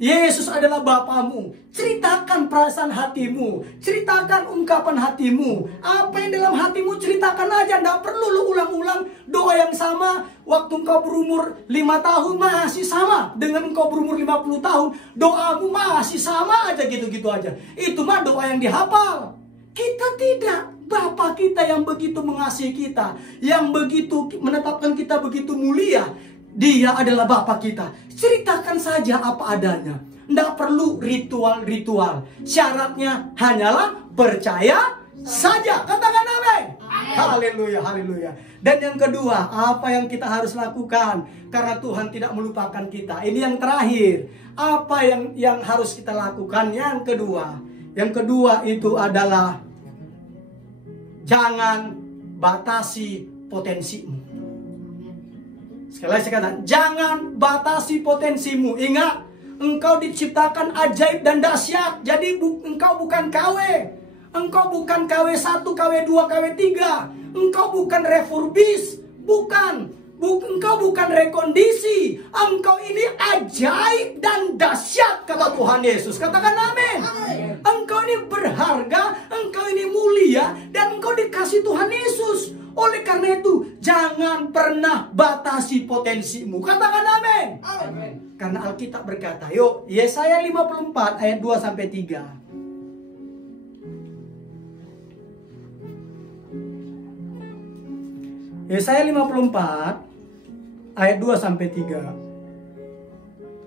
Yesus adalah Bapamu. Ceritakan perasaan hatimu. Ceritakan ungkapan hatimu. Apa yang dalam hatimu ceritakan aja. Nggak perlu lu ulang-ulang doa yang sama. Waktu engkau berumur 5 tahun masih sama. Dengan engkau berumur 50 tahun. Doamu masih sama aja gitu-gitu aja. Itu mah doa yang dihafal. Kita tidak. Bapa kita yang begitu mengasihi kita. Yang begitu menetapkan kita begitu mulia. Dia adalah Bapa kita. Ceritakan saja apa adanya. Tidak perlu ritual-ritual. Syaratnya hanyalah percaya saja. Katakan amin. Haleluya, haleluya. Dan yang kedua, apa yang kita harus lakukan? Karena Tuhan tidak melupakan kita. Ini yang terakhir. Apa yang harus kita lakukan? Yang kedua itu adalah jangan batasi potensimu. Sekali lagi saya katakan, jangan batasi potensimu. Ingat, engkau diciptakan ajaib dan dahsyat. Jadi engkau bukan KW. Engkau bukan KW1, KW2, KW3. Engkau bukan refurbish. Bukan. Engkau bukan rekondisi. Engkau ini ajaib dan dahsyat, kata Tuhan Yesus. Katakan amin. Engkau ini berharga, engkau ini mulia, dan engkau dikasih Tuhan Yesus. Oleh karena itu, jangan pernah batasi potensimu. Katakan amin. Amin. Karena Alkitab berkata, yuk, Yesaya 54 ayat 2-3. Yesaya 54 ayat 2-3.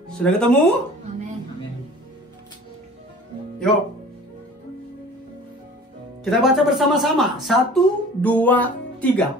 Sudah ketemu? Amin. Yuk. Kita baca bersama-sama. 1, 2, 3.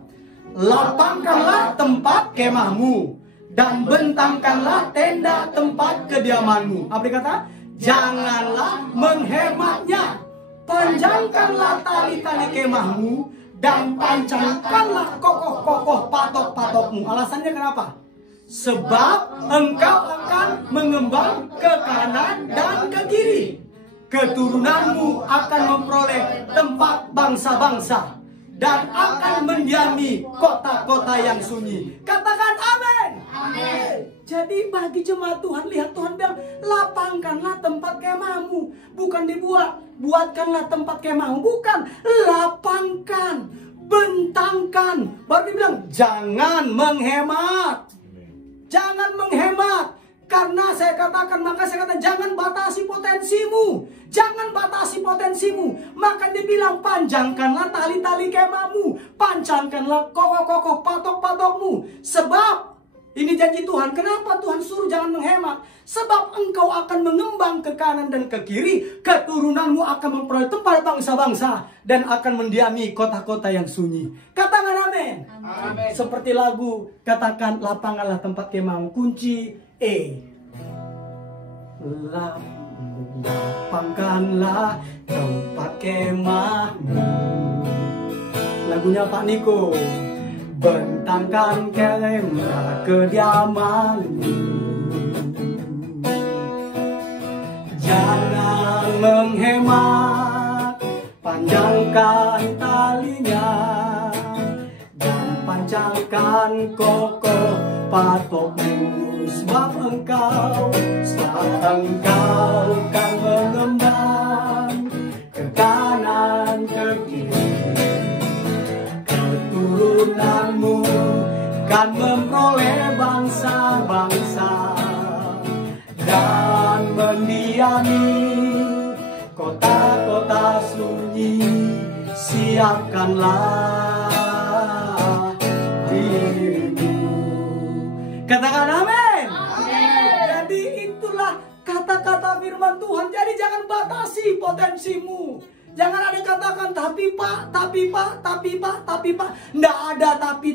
Lapangkanlah tempat kemahmu dan bentangkanlah tenda tempat kediamanmu. Apa dikata? Janganlah menghematnya. Panjangkanlah tali-tali kemahmu dan pancangkanlah kokoh-kokoh patok-patokmu. Alasannya kenapa? Sebab engkau akan mengembang ke kanan dan ke kiri. Keturunanmu akan memperoleh tempat bangsa-bangsa dan akan mendiami kota-kota yang sunyi. Katakan amin. Amin. Jadi bagi jemaat Tuhan, lihat Tuhan bilang, lapangkanlah tempat kemahmu. Bukan dibuat, buatkanlah tempat kemahmu. Bukan, lapangkan, bentangkan. Baru dibilang, jangan menghemat. Jangan menghemat. Karena saya katakan, maka saya katakan, jangan batasi potensimu. Jangan batasi potensimu. Maka dibilang, panjangkanlah tali-tali kemahmu. Pancangkanlah kokoh-kokoh patok-patokmu. Sebab, ini janji Tuhan. Kenapa Tuhan suruh jangan menghemat? Sebab engkau akan mengembang ke kanan dan ke kiri. Keturunanmu akan memperoleh tempat bangsa-bangsa. Dan akan mendiami kota-kota yang sunyi. Katakan amin. Amin. Seperti lagu, katakan, lapangkanlah tempat kemahmu. Kunci E. Lapangkanlah tempat kemahmu. Lagunya Pak Niko. Bentangkan kemah kediamanmu. Jangan menghemat, panjangkan talinya dan pancangkan kokoh patokmu. Sebab engkau kan mengembang ke kanan ke kiri. Keturunanmu kan memperoleh bangsa-bangsa dan mendiami kota-kota sunyi. Siapkanlah dirimu. Katakan amin. Jadi itulah kata-kata firman Tuhan. Jadi jangan batasi potensimu. Jangan ada katakan tapi pak. Nggak ada tapi.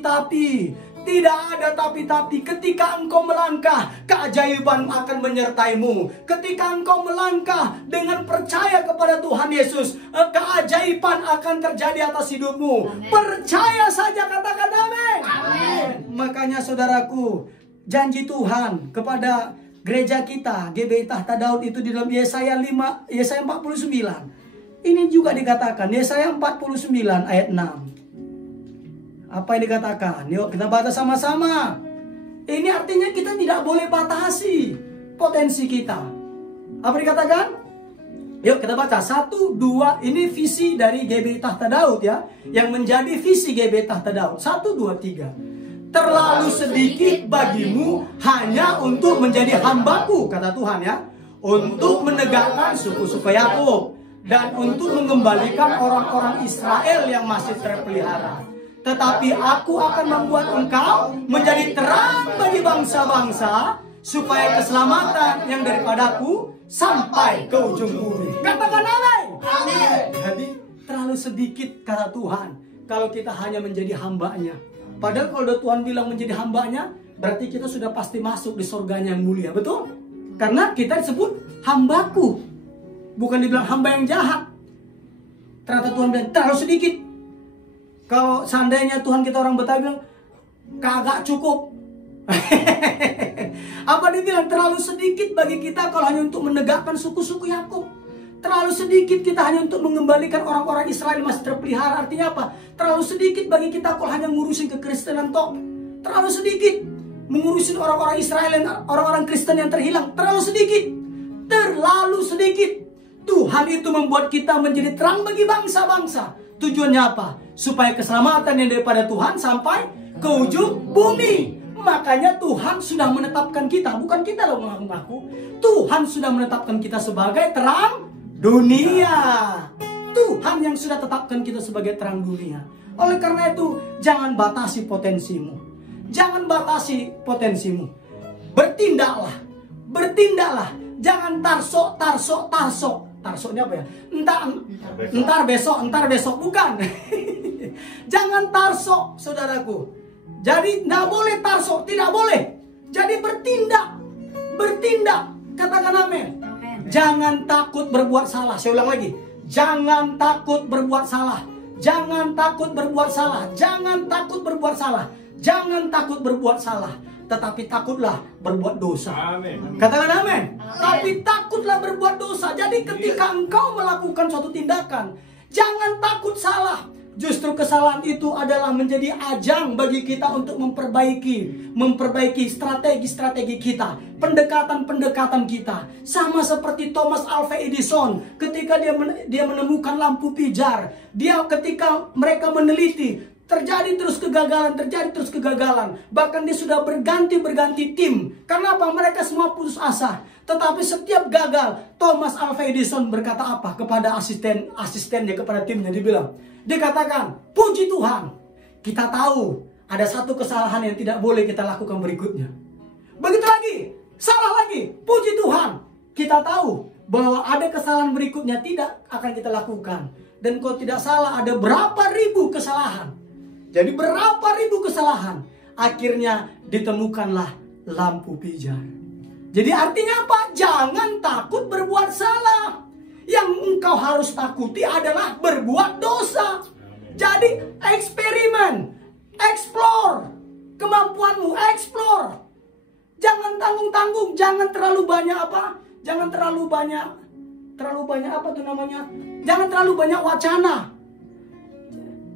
Tidak ada tapi-tapi. Ketika engkau melangkah, keajaiban akan menyertaimu. Ketika engkau melangkah dengan percaya kepada Tuhan Yesus, keajaiban akan terjadi atas hidupmu. Amen. Percaya saja, katakan amin. Amin. Makanya saudaraku, janji Tuhan kepada gereja kita, GBI Tahta Daud itu di dalam Yesaya 49. Ini juga dikatakan, Yesaya 49 ayat 6. Apa yang dikatakan? Yuk kita baca sama-sama. Ini artinya kita tidak boleh batasi potensi kita. Apa dikatakan? Yuk kita baca. 1, 2. Ini visi dari GBI Tahta Daud ya. Yang menjadi visi GBI Tahta Daud. 1, 2, 3. Terlalu sedikit bagimu hanya untuk menjadi hambaku, kata Tuhan ya. Untuk menegakkan suku-suku Yakub. Dan untuk mengembalikan orang-orang Israel yang masih terpelihara. Tetapi aku akan membuat engkau menjadi terang bagi bangsa-bangsa, supaya keselamatan yang daripadaku sampai ke ujung bumi. Katakan amin. Amin. Jadi terlalu sedikit, kata Tuhan, kalau kita hanya menjadi hambanya. Padahal kalau Tuhan bilang menjadi hambanya, berarti kita sudah pasti masuk di surganya yang mulia. Betul? Karena kita disebut hambaku. Bukan dibilang hamba yang jahat. Ternyata Tuhan bilang terlalu sedikit. Kalau seandainya Tuhan kita orang Betawi bilang kagak cukup. Apa dia bilang? Terlalu sedikit bagi kita kalau hanya untuk menegakkan suku-suku Yakub. Terlalu sedikit kita hanya untuk mengembalikan orang-orang Israel masih terpelihara. Artinya apa? Terlalu sedikit bagi kita kalau hanya ngurusin kekristenan tok. Terlalu sedikit mengurusin orang-orang Israel dan orang-orang Kristen yang terhilang. Terlalu sedikit. Terlalu sedikit. Tuhan itu membuat kita menjadi terang bagi bangsa-bangsa. Tujuannya apa? Supaya keselamatan yang daripada Tuhan sampai ke ujung bumi. Makanya Tuhan sudah menetapkan kita. Bukan kita loh mengaku-ngaku. Tuhan sudah menetapkan kita sebagai terang dunia. Tuhan yang sudah tetapkan kita sebagai terang dunia. Oleh karena itu, jangan batasi potensimu. Jangan batasi potensimu. Bertindaklah. Bertindaklah. Jangan tarsok. Tarsoknya apa ya? Entar besok. Bukan. Jangan tarsok, saudaraku. Jadi tidak boleh tarsok. Tidak boleh. Jadi bertindak. Katakan amin. Jangan takut berbuat salah. Saya ulang lagi. Jangan takut berbuat salah. Jangan takut berbuat salah. Jangan takut berbuat salah. Jangan takut berbuat salah. Tetapi takutlah berbuat dosa. Amin. Katakan amin. Tapi takutlah berbuat dosa. Jadi ketika engkau melakukan suatu tindakan, jangan takut salah. Justru kesalahan itu adalah menjadi ajang bagi kita untuk memperbaiki strategi-strategi kita, pendekatan-pendekatan kita. Sama seperti Thomas Alva Edison ketika dia menemukan lampu pijar. Ketika mereka meneliti, terjadi terus kegagalan. Bahkan dia sudah berganti tim. Karena apa? Mereka semua putus asa. Tetapi setiap gagal, Thomas Alva Edison berkata apa kepada asistennya, kepada timnya? Dia katakan, puji Tuhan, kita tahu ada satu kesalahan yang tidak boleh kita lakukan berikutnya. Begitu lagi, salah lagi, puji Tuhan, kita tahu bahwa ada kesalahan berikutnya tidak akan kita lakukan. Dan kalau tidak salah, ada berapa ribu kesalahan. Jadi berapa ribu kesalahan, akhirnya ditemukanlah lampu pijar. Jadi artinya apa? Jangan takut berbuat salah. Yang engkau harus takuti adalah berbuat dosa. Jadi eksperimen, explore kemampuanmu, explore. Jangan tanggung-tanggung, jangan terlalu banyak apa? Jangan terlalu banyak apa tuh namanya? Jangan terlalu banyak wacana.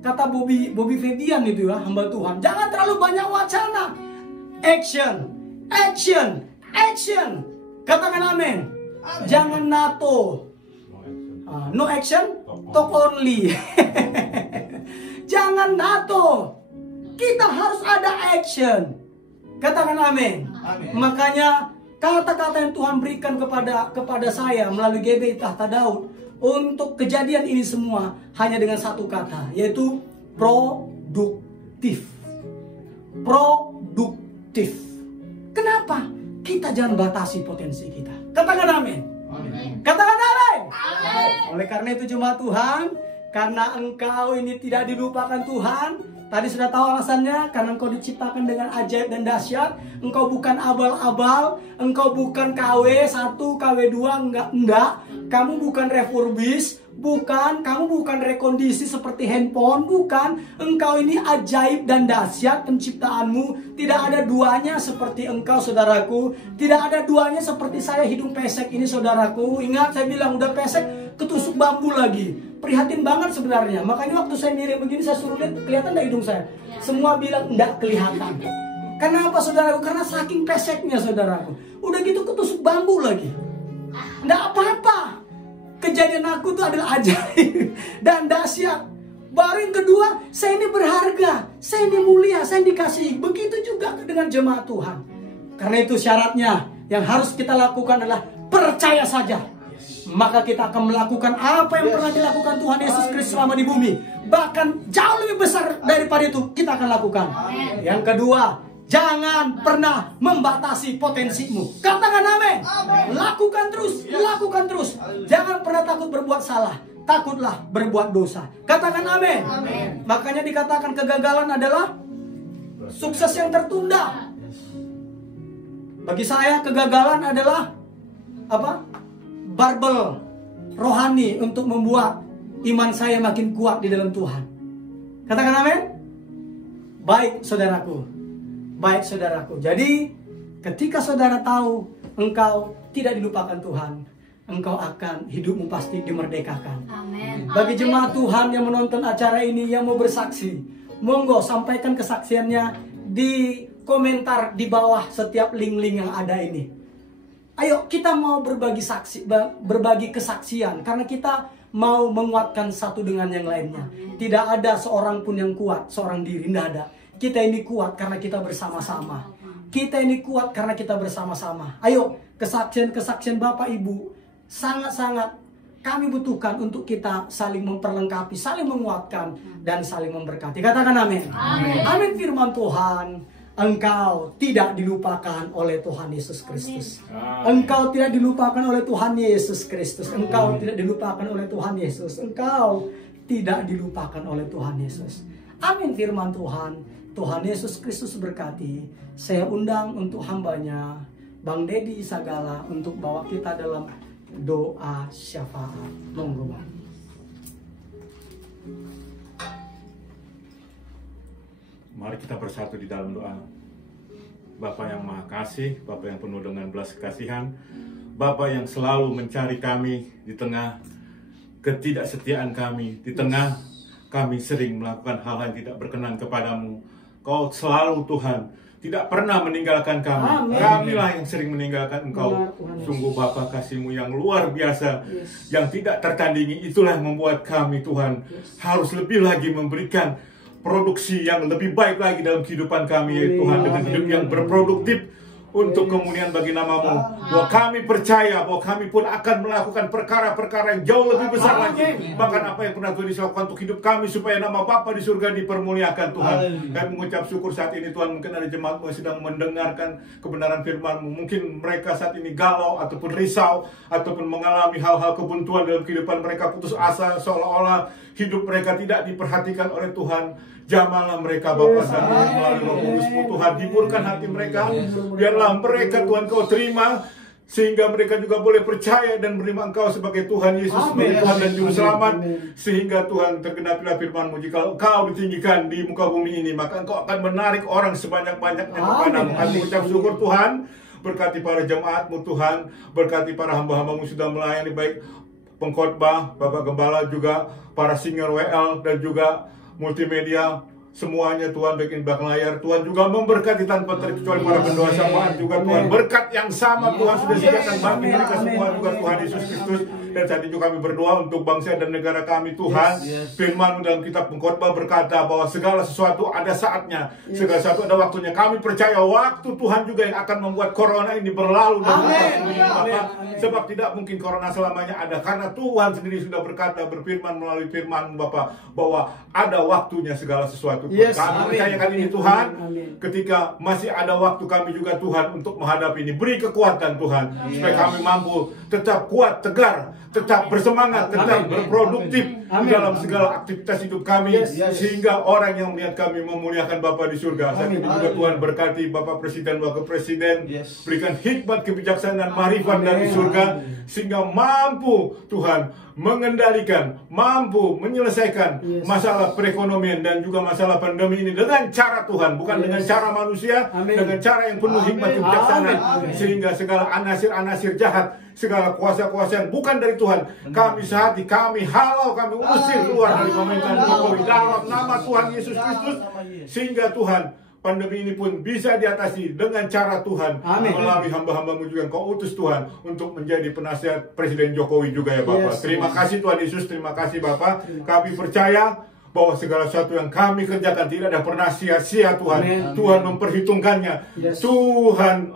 Kata Bobby Fedian itu ya, hamba Tuhan. Jangan terlalu banyak wacana. Action. Katakan amin. Jangan NATO. No action, talk only. Jangan NATO. Kita harus ada action. Katakan amin. Makanya kata-kata yang Tuhan berikan kepada saya melalui GBI Tahta Daud untuk kejadian ini semua hanya dengan satu kata, yaitu produktif. Kenapa? Kita jangan batasi potensi kita. Katakan amin. Katakan amin. Oleh karena itu jemaat Tuhan, karena engkau ini tidak dilupakan Tuhan, Tadi sudah tahu alasannya, karena engkau diciptakan dengan ajaib dan dahsyat. Engkau bukan abal-abal, engkau bukan KW 1, KW 2, enggak. Kamu bukan refurbish, bukan, kamu bukan rekondisi seperti handphone, bukan. Engkau ini ajaib dan dahsyat penciptaanmu. Tidak ada duanya seperti engkau, saudaraku. Tidak ada duanya seperti saya hidung pesek ini, saudaraku. Ingat, saya bilang udah pesek, ketusuk bambu lagi. Prihatin banget sebenarnya. Makanya waktu saya mirip begini, saya suruh lihat, kelihatan enggak hidung saya? Semua bilang enggak kelihatan. Kenapa, saudaraku? Karena saking peseknya, saudaraku. Udah gitu ketusuk bambu lagi. Enggak apa-apa. Kejadian aku itu adalah ajaib dan dahsyat. Baru yang kedua, saya ini berharga, saya ini mulia, saya dikasihi. Begitu juga dengan jemaat Tuhan. Karena itu syaratnya yang harus kita lakukan adalah percaya saja. Maka kita akan melakukan apa yang pernah dilakukan Tuhan Yesus Kristus selama di bumi. Bahkan jauh lebih besar daripada itu kita akan lakukan. Yang kedua, jangan pernah membatasi potensimu. Katakan amin. Lakukan terus, lakukan terus. Jangan pernah takut berbuat salah. Takutlah berbuat dosa. Katakan amin. Makanya dikatakan kegagalan adalah sukses yang tertunda. Bagi saya kegagalan adalah apa? Barbel rohani untuk membuat iman saya makin kuat di dalam Tuhan. Katakan amin. Baik, saudaraku. Baik, saudaraku. Jadi ketika saudara tahu engkau tidak dilupakan Tuhan, engkau akan hidupmu pasti dimerdekakan. Amin. Bagi jemaat Tuhan yang menonton acara ini, yang mau bersaksi, monggo sampaikan kesaksiannya di komentar di bawah setiap link-link yang ada ini. Ayo kita mau berbagi saksi, berbagi kesaksian, karena kita mau menguatkan satu dengan yang lainnya. Tidak ada seorang pun yang kuat seorang diri, tidak ada. Kita ini kuat karena kita bersama-sama. Kita ini kuat karena kita bersama-sama. Ayo, kesaksian-kesaksian Bapak Ibu sangat-sangat kami butuhkan untuk kita saling memperlengkapi, saling menguatkan, dan saling memberkati. Katakan amin. Amin. Amin firman Tuhan. Engkau tidak dilupakan oleh Tuhan Yesus Kristus. Engkau tidak dilupakan oleh Tuhan Yesus Kristus. Engkau tidak dilupakan oleh Tuhan Yesus. Engkau tidak dilupakan oleh Tuhan Yesus. Amin firman Tuhan. Tuhan Yesus Kristus berkati. Saya undang untuk hambanya Bang Dedi Sagala untuk bawa kita dalam doa syafaat. Monggo Bang. Mari kita bersatu di dalam doa. Bapa yang Maha Kasih, Bapa yang penuh dengan belas kasihan, Bapa yang selalu mencari kami di tengah ketidaksetiaan kami, di tengah kami sering melakukan hal yang tidak berkenan kepadamu. Kau selalu Tuhan, tidak pernah meninggalkan kami. Amin. Kamilah yang sering meninggalkan Engkau. Benar, Tuhan Yesus. Sungguh Bapa kasih-Mu yang luar biasa, yang tidak tertandingi. Itulah yang membuat kami Tuhan harus lebih lagi memberikan produksi yang lebih baik lagi dalam kehidupan kami, Tuhan, dengan hidup yang berproduktif untuk kemuliaan bagi nama-Mu. Bahwa kami percaya bahwa kami pun akan melakukan perkara-perkara yang jauh lebih besar lagi. Bahkan apa yang pernah Tuhan lakukan untuk hidup kami, supaya nama Bapa di surga dipermuliakan, Tuhan. Kami mengucap syukur saat ini, Tuhan. Mungkin ada jemaat-Mu yang sedang mendengarkan kebenaran firman-Mu. Mungkin mereka saat ini galau ataupun risau, ataupun mengalami hal-hal kebuntuan dalam kehidupan mereka, putus asa, seolah-olah hidup mereka tidak diperhatikan oleh Tuhan. Jamalah mereka Bapa saat ini melalui Roh Kudus-Mu, Tuhan. Hiburkan hati mereka. Biarlah mereka Tuhan Kau terima, sehingga mereka juga boleh percaya dan menerima Engkau sebagai Tuhan Yesus, sebagai Tuhan dan Juru Selamat. Sehingga Tuhan tergenapilah firman-Mu. Jika Engkau ditinggikan di muka bumi ini, maka Engkau akan menarik orang sebanyak-banyaknya kepadamu. Kami mengucap syukur Tuhan. Berkati para jemaat-Mu Tuhan. Berkati para hamba-hamba-Mu sudah melayani, baik pengkhotbah, Bapak Gembala, juga para singer WL dan juga multimedia, semuanya Tuhan, baik di belakang layar. Tuhan juga memberkati tanpa terkecuali para pendoa syafaat juga Tuhan. Berkat yang sama Tuhan sudah sediakan bagi mereka semua juga Tuhan Yesus Kristus. Dan saat itu kami berdoa untuk bangsa dan negara kami Tuhan. Firman dalam kitab Pengkhotbah berkata bahwa segala sesuatu ada saatnya, segala sesuatu ada waktunya. Kami percaya waktu Tuhan juga yang akan membuat corona ini berlalu dan sebab tidak mungkin corona selamanya ada, karena Tuhan sendiri sudah berkata, berfirman melalui firman Bapa, bahwa ada waktunya segala sesuatu. Tuhan. Yes, Kami amin. percaya kali ini Tuhan, Amin. ketika masih ada waktu kami juga Tuhan untuk menghadapi ini. Beri kekuatan Tuhan, supaya kami mampu tetap kuat, tegar, tetap bersemangat, tetap berproduktif Amin. dalam segala aktivitas hidup kami. Yes, yes. Sehingga orang yang melihat kami memuliakan Bapa di surga. Saat ini Amin. juga Tuhan berkati Bapak Presiden, Wakil Presiden. Yes. Berikan hikmat, kebijaksanaan, marifat Amin. dari surga. Amin. Sehingga mampu Tuhan mengendalikan, mampu menyelesaikan Yes. masalah perekonomian dan juga masalah pandemi ini dengan cara Tuhan, bukan Yes. dengan cara manusia, Amin. dengan cara yang penuh hikmat Amin. kebijaksanaan. Amin. Sehingga segala anasir-anasir jahat, segala kuasa-kuasaan bukan dari Tuhan, kami sehati, kami halau, kami usir keluar dari pemerintahan Jokowi dalam nama Tuhan Yesus Kristus. Sehingga Tuhan, pandemi ini pun bisa diatasi dengan cara Tuhan. Amin. Melalui hamba-hambamu juga yang kau utus Tuhan untuk menjadi penasihat Presiden Jokowi juga ya Bapak. Yes. Terima kasih Tuhan Yesus, terima kasih Bapak. Kami percaya bahwa segala sesuatu yang kami kerjakan tidak ada pernah sia-sia Tuhan. Amin. Tuhan memperhitungkannya. Yes. Tuhan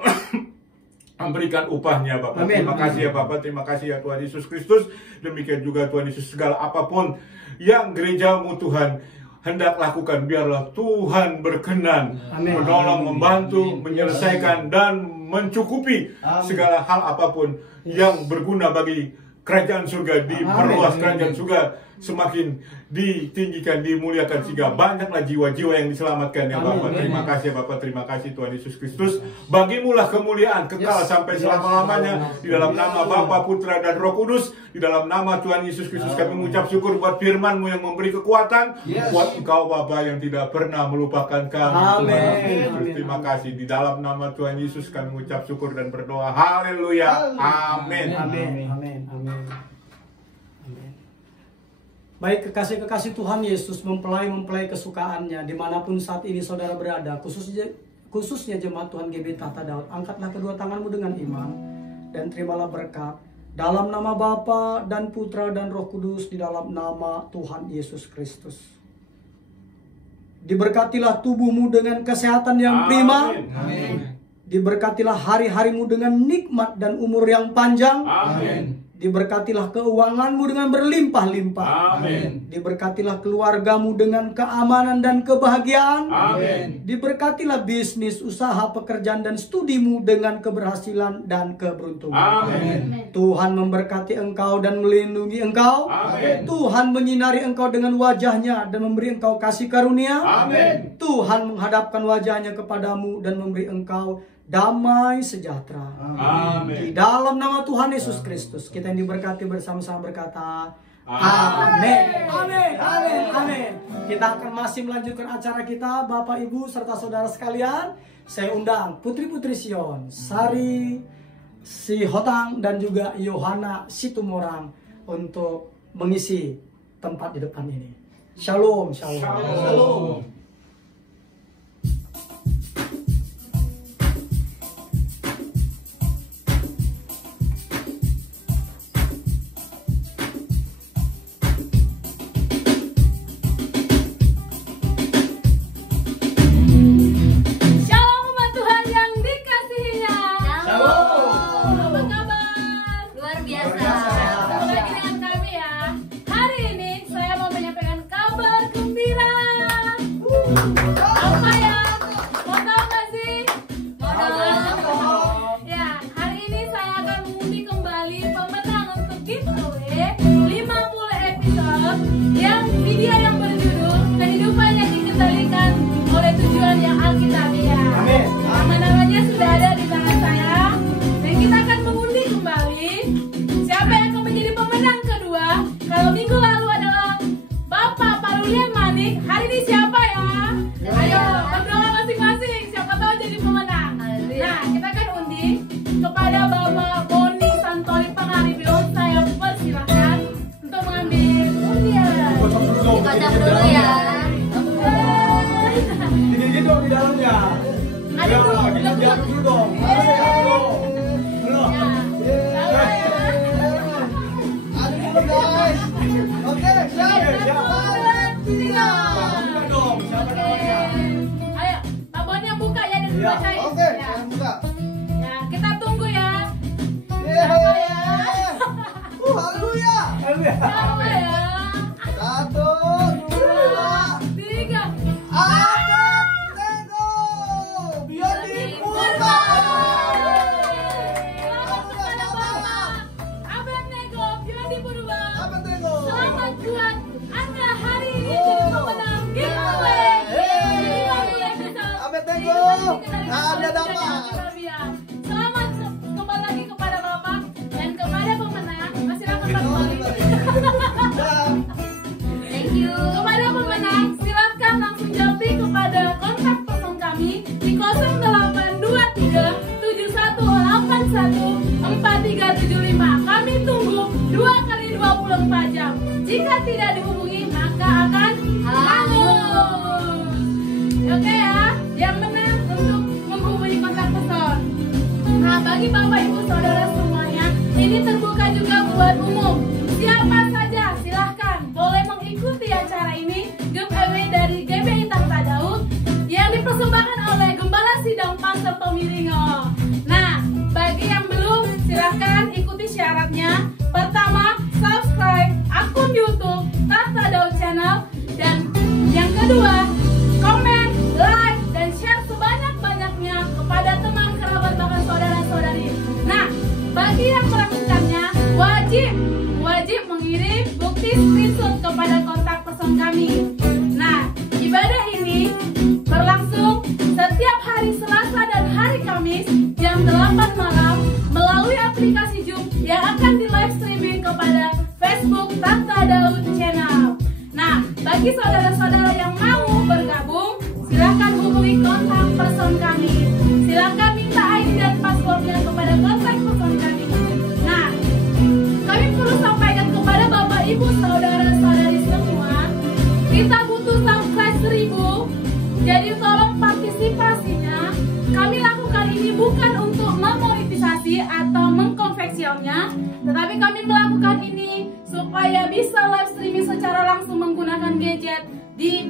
memberikan upahnya Bapak. Amin. Terima kasih ya Bapak, terima kasih ya Tuhan Yesus Kristus. Demikian juga Tuhan Yesus, segala apapun yang gerejamu Tuhan hendak lakukan, biarlah Tuhan berkenan Amin. menolong, membantu, menyelesaikan dan mencukupi segala hal apapun yang berguna bagi kerajaan surga, diperluas Amin. kerajaan surga, semakin ditinggikan, dimuliakan, sehingga banyaklah jiwa-jiwa yang diselamatkan ya Bapak. Amin. Terima kasih Bapak, terima kasih Tuhan Yesus Kristus. Bagimulah kemuliaan kekal Yes. sampai Yes. selama-lamanya. Di dalam nama Bapa, Putra, dan Roh Kudus. Di dalam nama Tuhan Yesus Kristus kami mengucap syukur buat firman-Mu yang memberi kekuatan. Yes. Buat Engkau Bapa yang tidak pernah melupakan kami. Amin. Tuhan Yesus. Amin. Terima kasih. Di dalam nama Tuhan Yesus kami mengucap syukur dan berdoa. Haleluya. Amin. Amin. Amin. Amin. Amin. Baik, kekasih-kekasih Tuhan Yesus, mempelai kesukaannya dimanapun saat ini saudara berada, khususnya jemaat Tuhan GB Tata Daud, angkatlah kedua tanganmu dengan iman dan terimalah berkat dalam nama Bapa dan Putra dan Roh Kudus, di dalam nama Tuhan Yesus Kristus. Diberkatilah tubuhmu dengan kesehatan yang prima. Amin. Diberkatilah hari-harimu dengan nikmat dan umur yang panjang. Amin. Diberkatilah keuanganmu dengan berlimpah-limpah. Amin. Diberkatilah keluargamu dengan keamanan dan kebahagiaan. Amin. Diberkatilah bisnis, usaha, pekerjaan, dan studimu dengan keberhasilan dan keberuntungan. Amin. Tuhan memberkati engkau dan melindungi engkau. Amin. Tuhan menyinari engkau dengan wajahnya dan memberi engkau kasih karunia. Amin. Tuhan menghadapkan wajahnya kepadamu dan memberi engkau damai sejahtera. Di Amin. dalam nama Tuhan Yesus Kristus, kita yang diberkati bersama-sama berkata, amin. Amin. Amin. Amin. Kita akan masih melanjutkan acara kita, Bapak, Ibu, serta saudara sekalian. Saya undang Putri-Putri Sion, Sari Sihotang, dan juga Yohana Situmorang untuk mengisi tempat di depan ini. Shalom. Shalom. Shalom. Shalom umat Tuhan yang dikasihinya. Shalom. Apa kabar? Luar biasa. Ketemu lagi dengan kami ya. Hari ini saya mau menyampaikan kabar gembira. Kepada pemenang, silakan langsung japri kepada kontak person kami di 0823 7181 4375. Kami tunggu 2 kali 24 jam. Jika tidak dihubungi, maka akan hangus. Oke ya, yang menang untuk menghubungi kontak person. Nah, bagi Bapak Ibu Saudara semuanya, ini terbuka juga buat umum. Siapa saja silahkan boleh mengikuti acara ini, giveaway dari GBI Tahta Daud yang dipersembahkan oleh Gembala Sidang Pastor Tommy Ringo. Nah, bagi yang belum, silahkan ikuti syaratnya. Pertama, subscribe akun YouTube Tahta Daud Channel, dan yang kedua, komen, like, dan share sebanyak-banyaknya kepada teman, kerabat, bahkan saudara-saudari. Nah, bagi yang melakukannya, wajib mengirim bukti screenshot kepada kontak person kami. Nah, ibadah ini berlangsung setiap hari Selasa dan hari Kamis jam 8 malam melalui aplikasi Zoom yang akan di live streaming kepada Facebook Tahta Daud Channel. Nah, bagi saudara-saudara yang mau bergabung, silahkan hubungi kontak person kami. Silahkan minta ID dan passwordnya kepada kontak person kami. Nah, kami perlu sampaikan kepada Bapak Ibu saudara-saudari semua, kita butuh subscribe 1000. Jadi tolong partisipasinya. Kami lakukan ini bukan untuk memonetisasi atau mengkonversinya, tetapi kami melakukan ini supaya bisa live streaming secara langsung menggunakan gadget di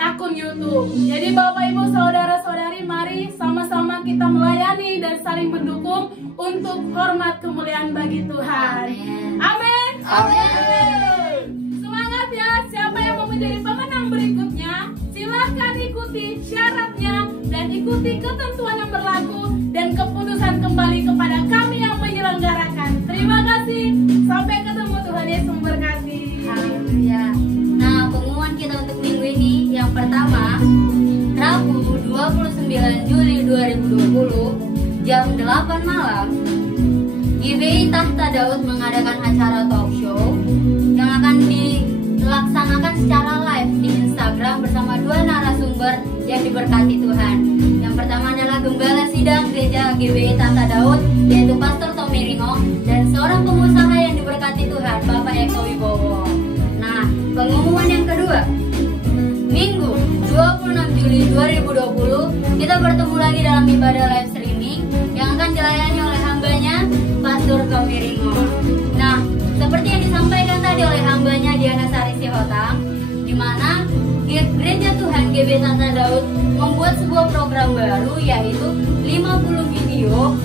akun YouTube. Jadi Bapak Ibu saudara-saudari, mari sama-sama kita melayani dan saling mendukung untuk hormat kemuliaan bagi Tuhan. Amin. Amin. Semangat ya. Siapa yang mau menjadi pemenang berikutnya, silahkan ikuti syaratnya dan ikuti ketentuan yang berlaku dan keputusan kembali kepada kami yang menyelenggarakan. Terima kasih. Sampai ketemu. Tuhan Yesus memberkati. Haleluya. Nah, pengumuman kita untuk minggu ini yang pertama, Rabu 29 Juli 2020 jam 8 malam, GBI Tahta Daud mengadakan acara talk show yang akan dilaksanakan secara live di Instagram bersama dua narasumber yang diberkati Tuhan. Yang pertama adalah Gembala Sidang Gereja GBI Tahta Daud, yaitu Pastor Tommy Ringo, dan seorang pengusaha yang diberkati Tuhan, Bapak Eko Wibowo. Nah, pengumuman yang kedua, Minggu 26 Juli 2020 kita bertemu lagi dalam ibadah live streaming yang akan dilayani oleh hambanya Pastor Tommy Ringo. Nah, seperti yang disampaikan tadi oleh hambanya Diana Sari Sihotang, di mana Gereja Tuhan GBI Tahta Daud membuat sebuah program baru, yaitu 50 video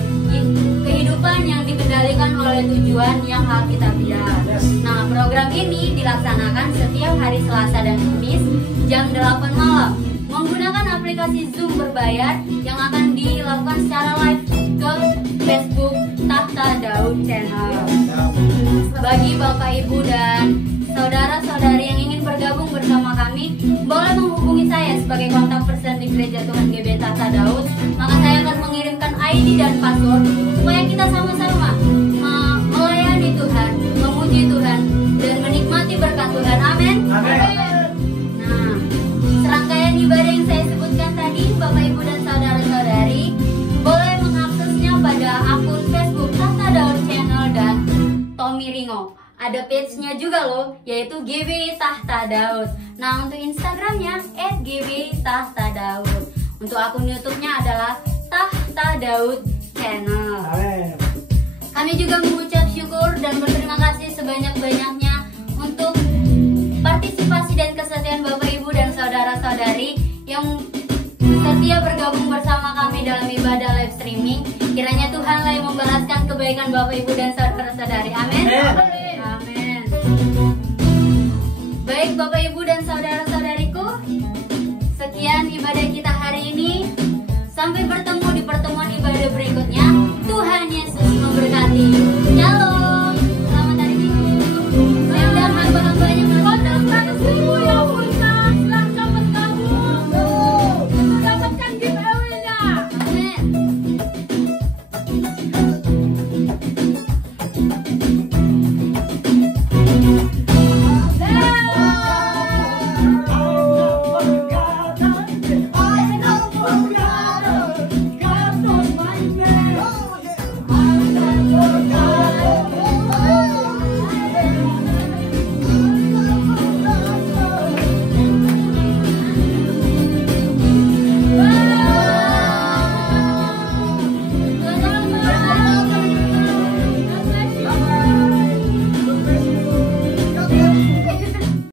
kehidupan yang dikendalikan oleh tujuan yang alkitabiah. Nah, program ini dilaksanakan setiap hari Selasa dan Kamis jam 8 malam menggunakan aplikasi Zoom berbayar yang akan dilakukan secara live ke Facebook Tahta Daud Channel. Bagi Bapak Ibu dan saudara-saudari yang ingin bergabung bersama kami, boleh menghubungi saya sebagai kontak person di Gereja Tuhan GBI Tahta Daud. Maka saya akan mengirimkan ID dan password supaya kita sama-sama melayani Tuhan, memuji Tuhan, dan menikmati berkat Tuhan. Amin. Nah, serangkaian ibadah yang saya sebutkan tadi, Bapak Ibu dan saudara-saudari boleh mengaksesnya pada akun Facebook Tahta Daud Channel dan Tommy Ringo. Ada page-nya juga loh, yaitu GBI Tahta Daud. Nah, untuk Instagramnya @GBI Tahta Daud. Untuk akun YouTube-nya adalah Tahta Daud Channel. Amin. Kami juga mengucap syukur dan berterima kasih sebanyak-banyaknya untuk partisipasi dan kesetiaan Bapak Ibu dan saudara-saudari yang setia bergabung bersama kami dalam ibadah live streaming. Kiranya Tuhanlah yang membalaskan kebaikan Bapak Ibu dan saudara-saudari. Amin. Amin. Baik Bapak Ibu dan saudara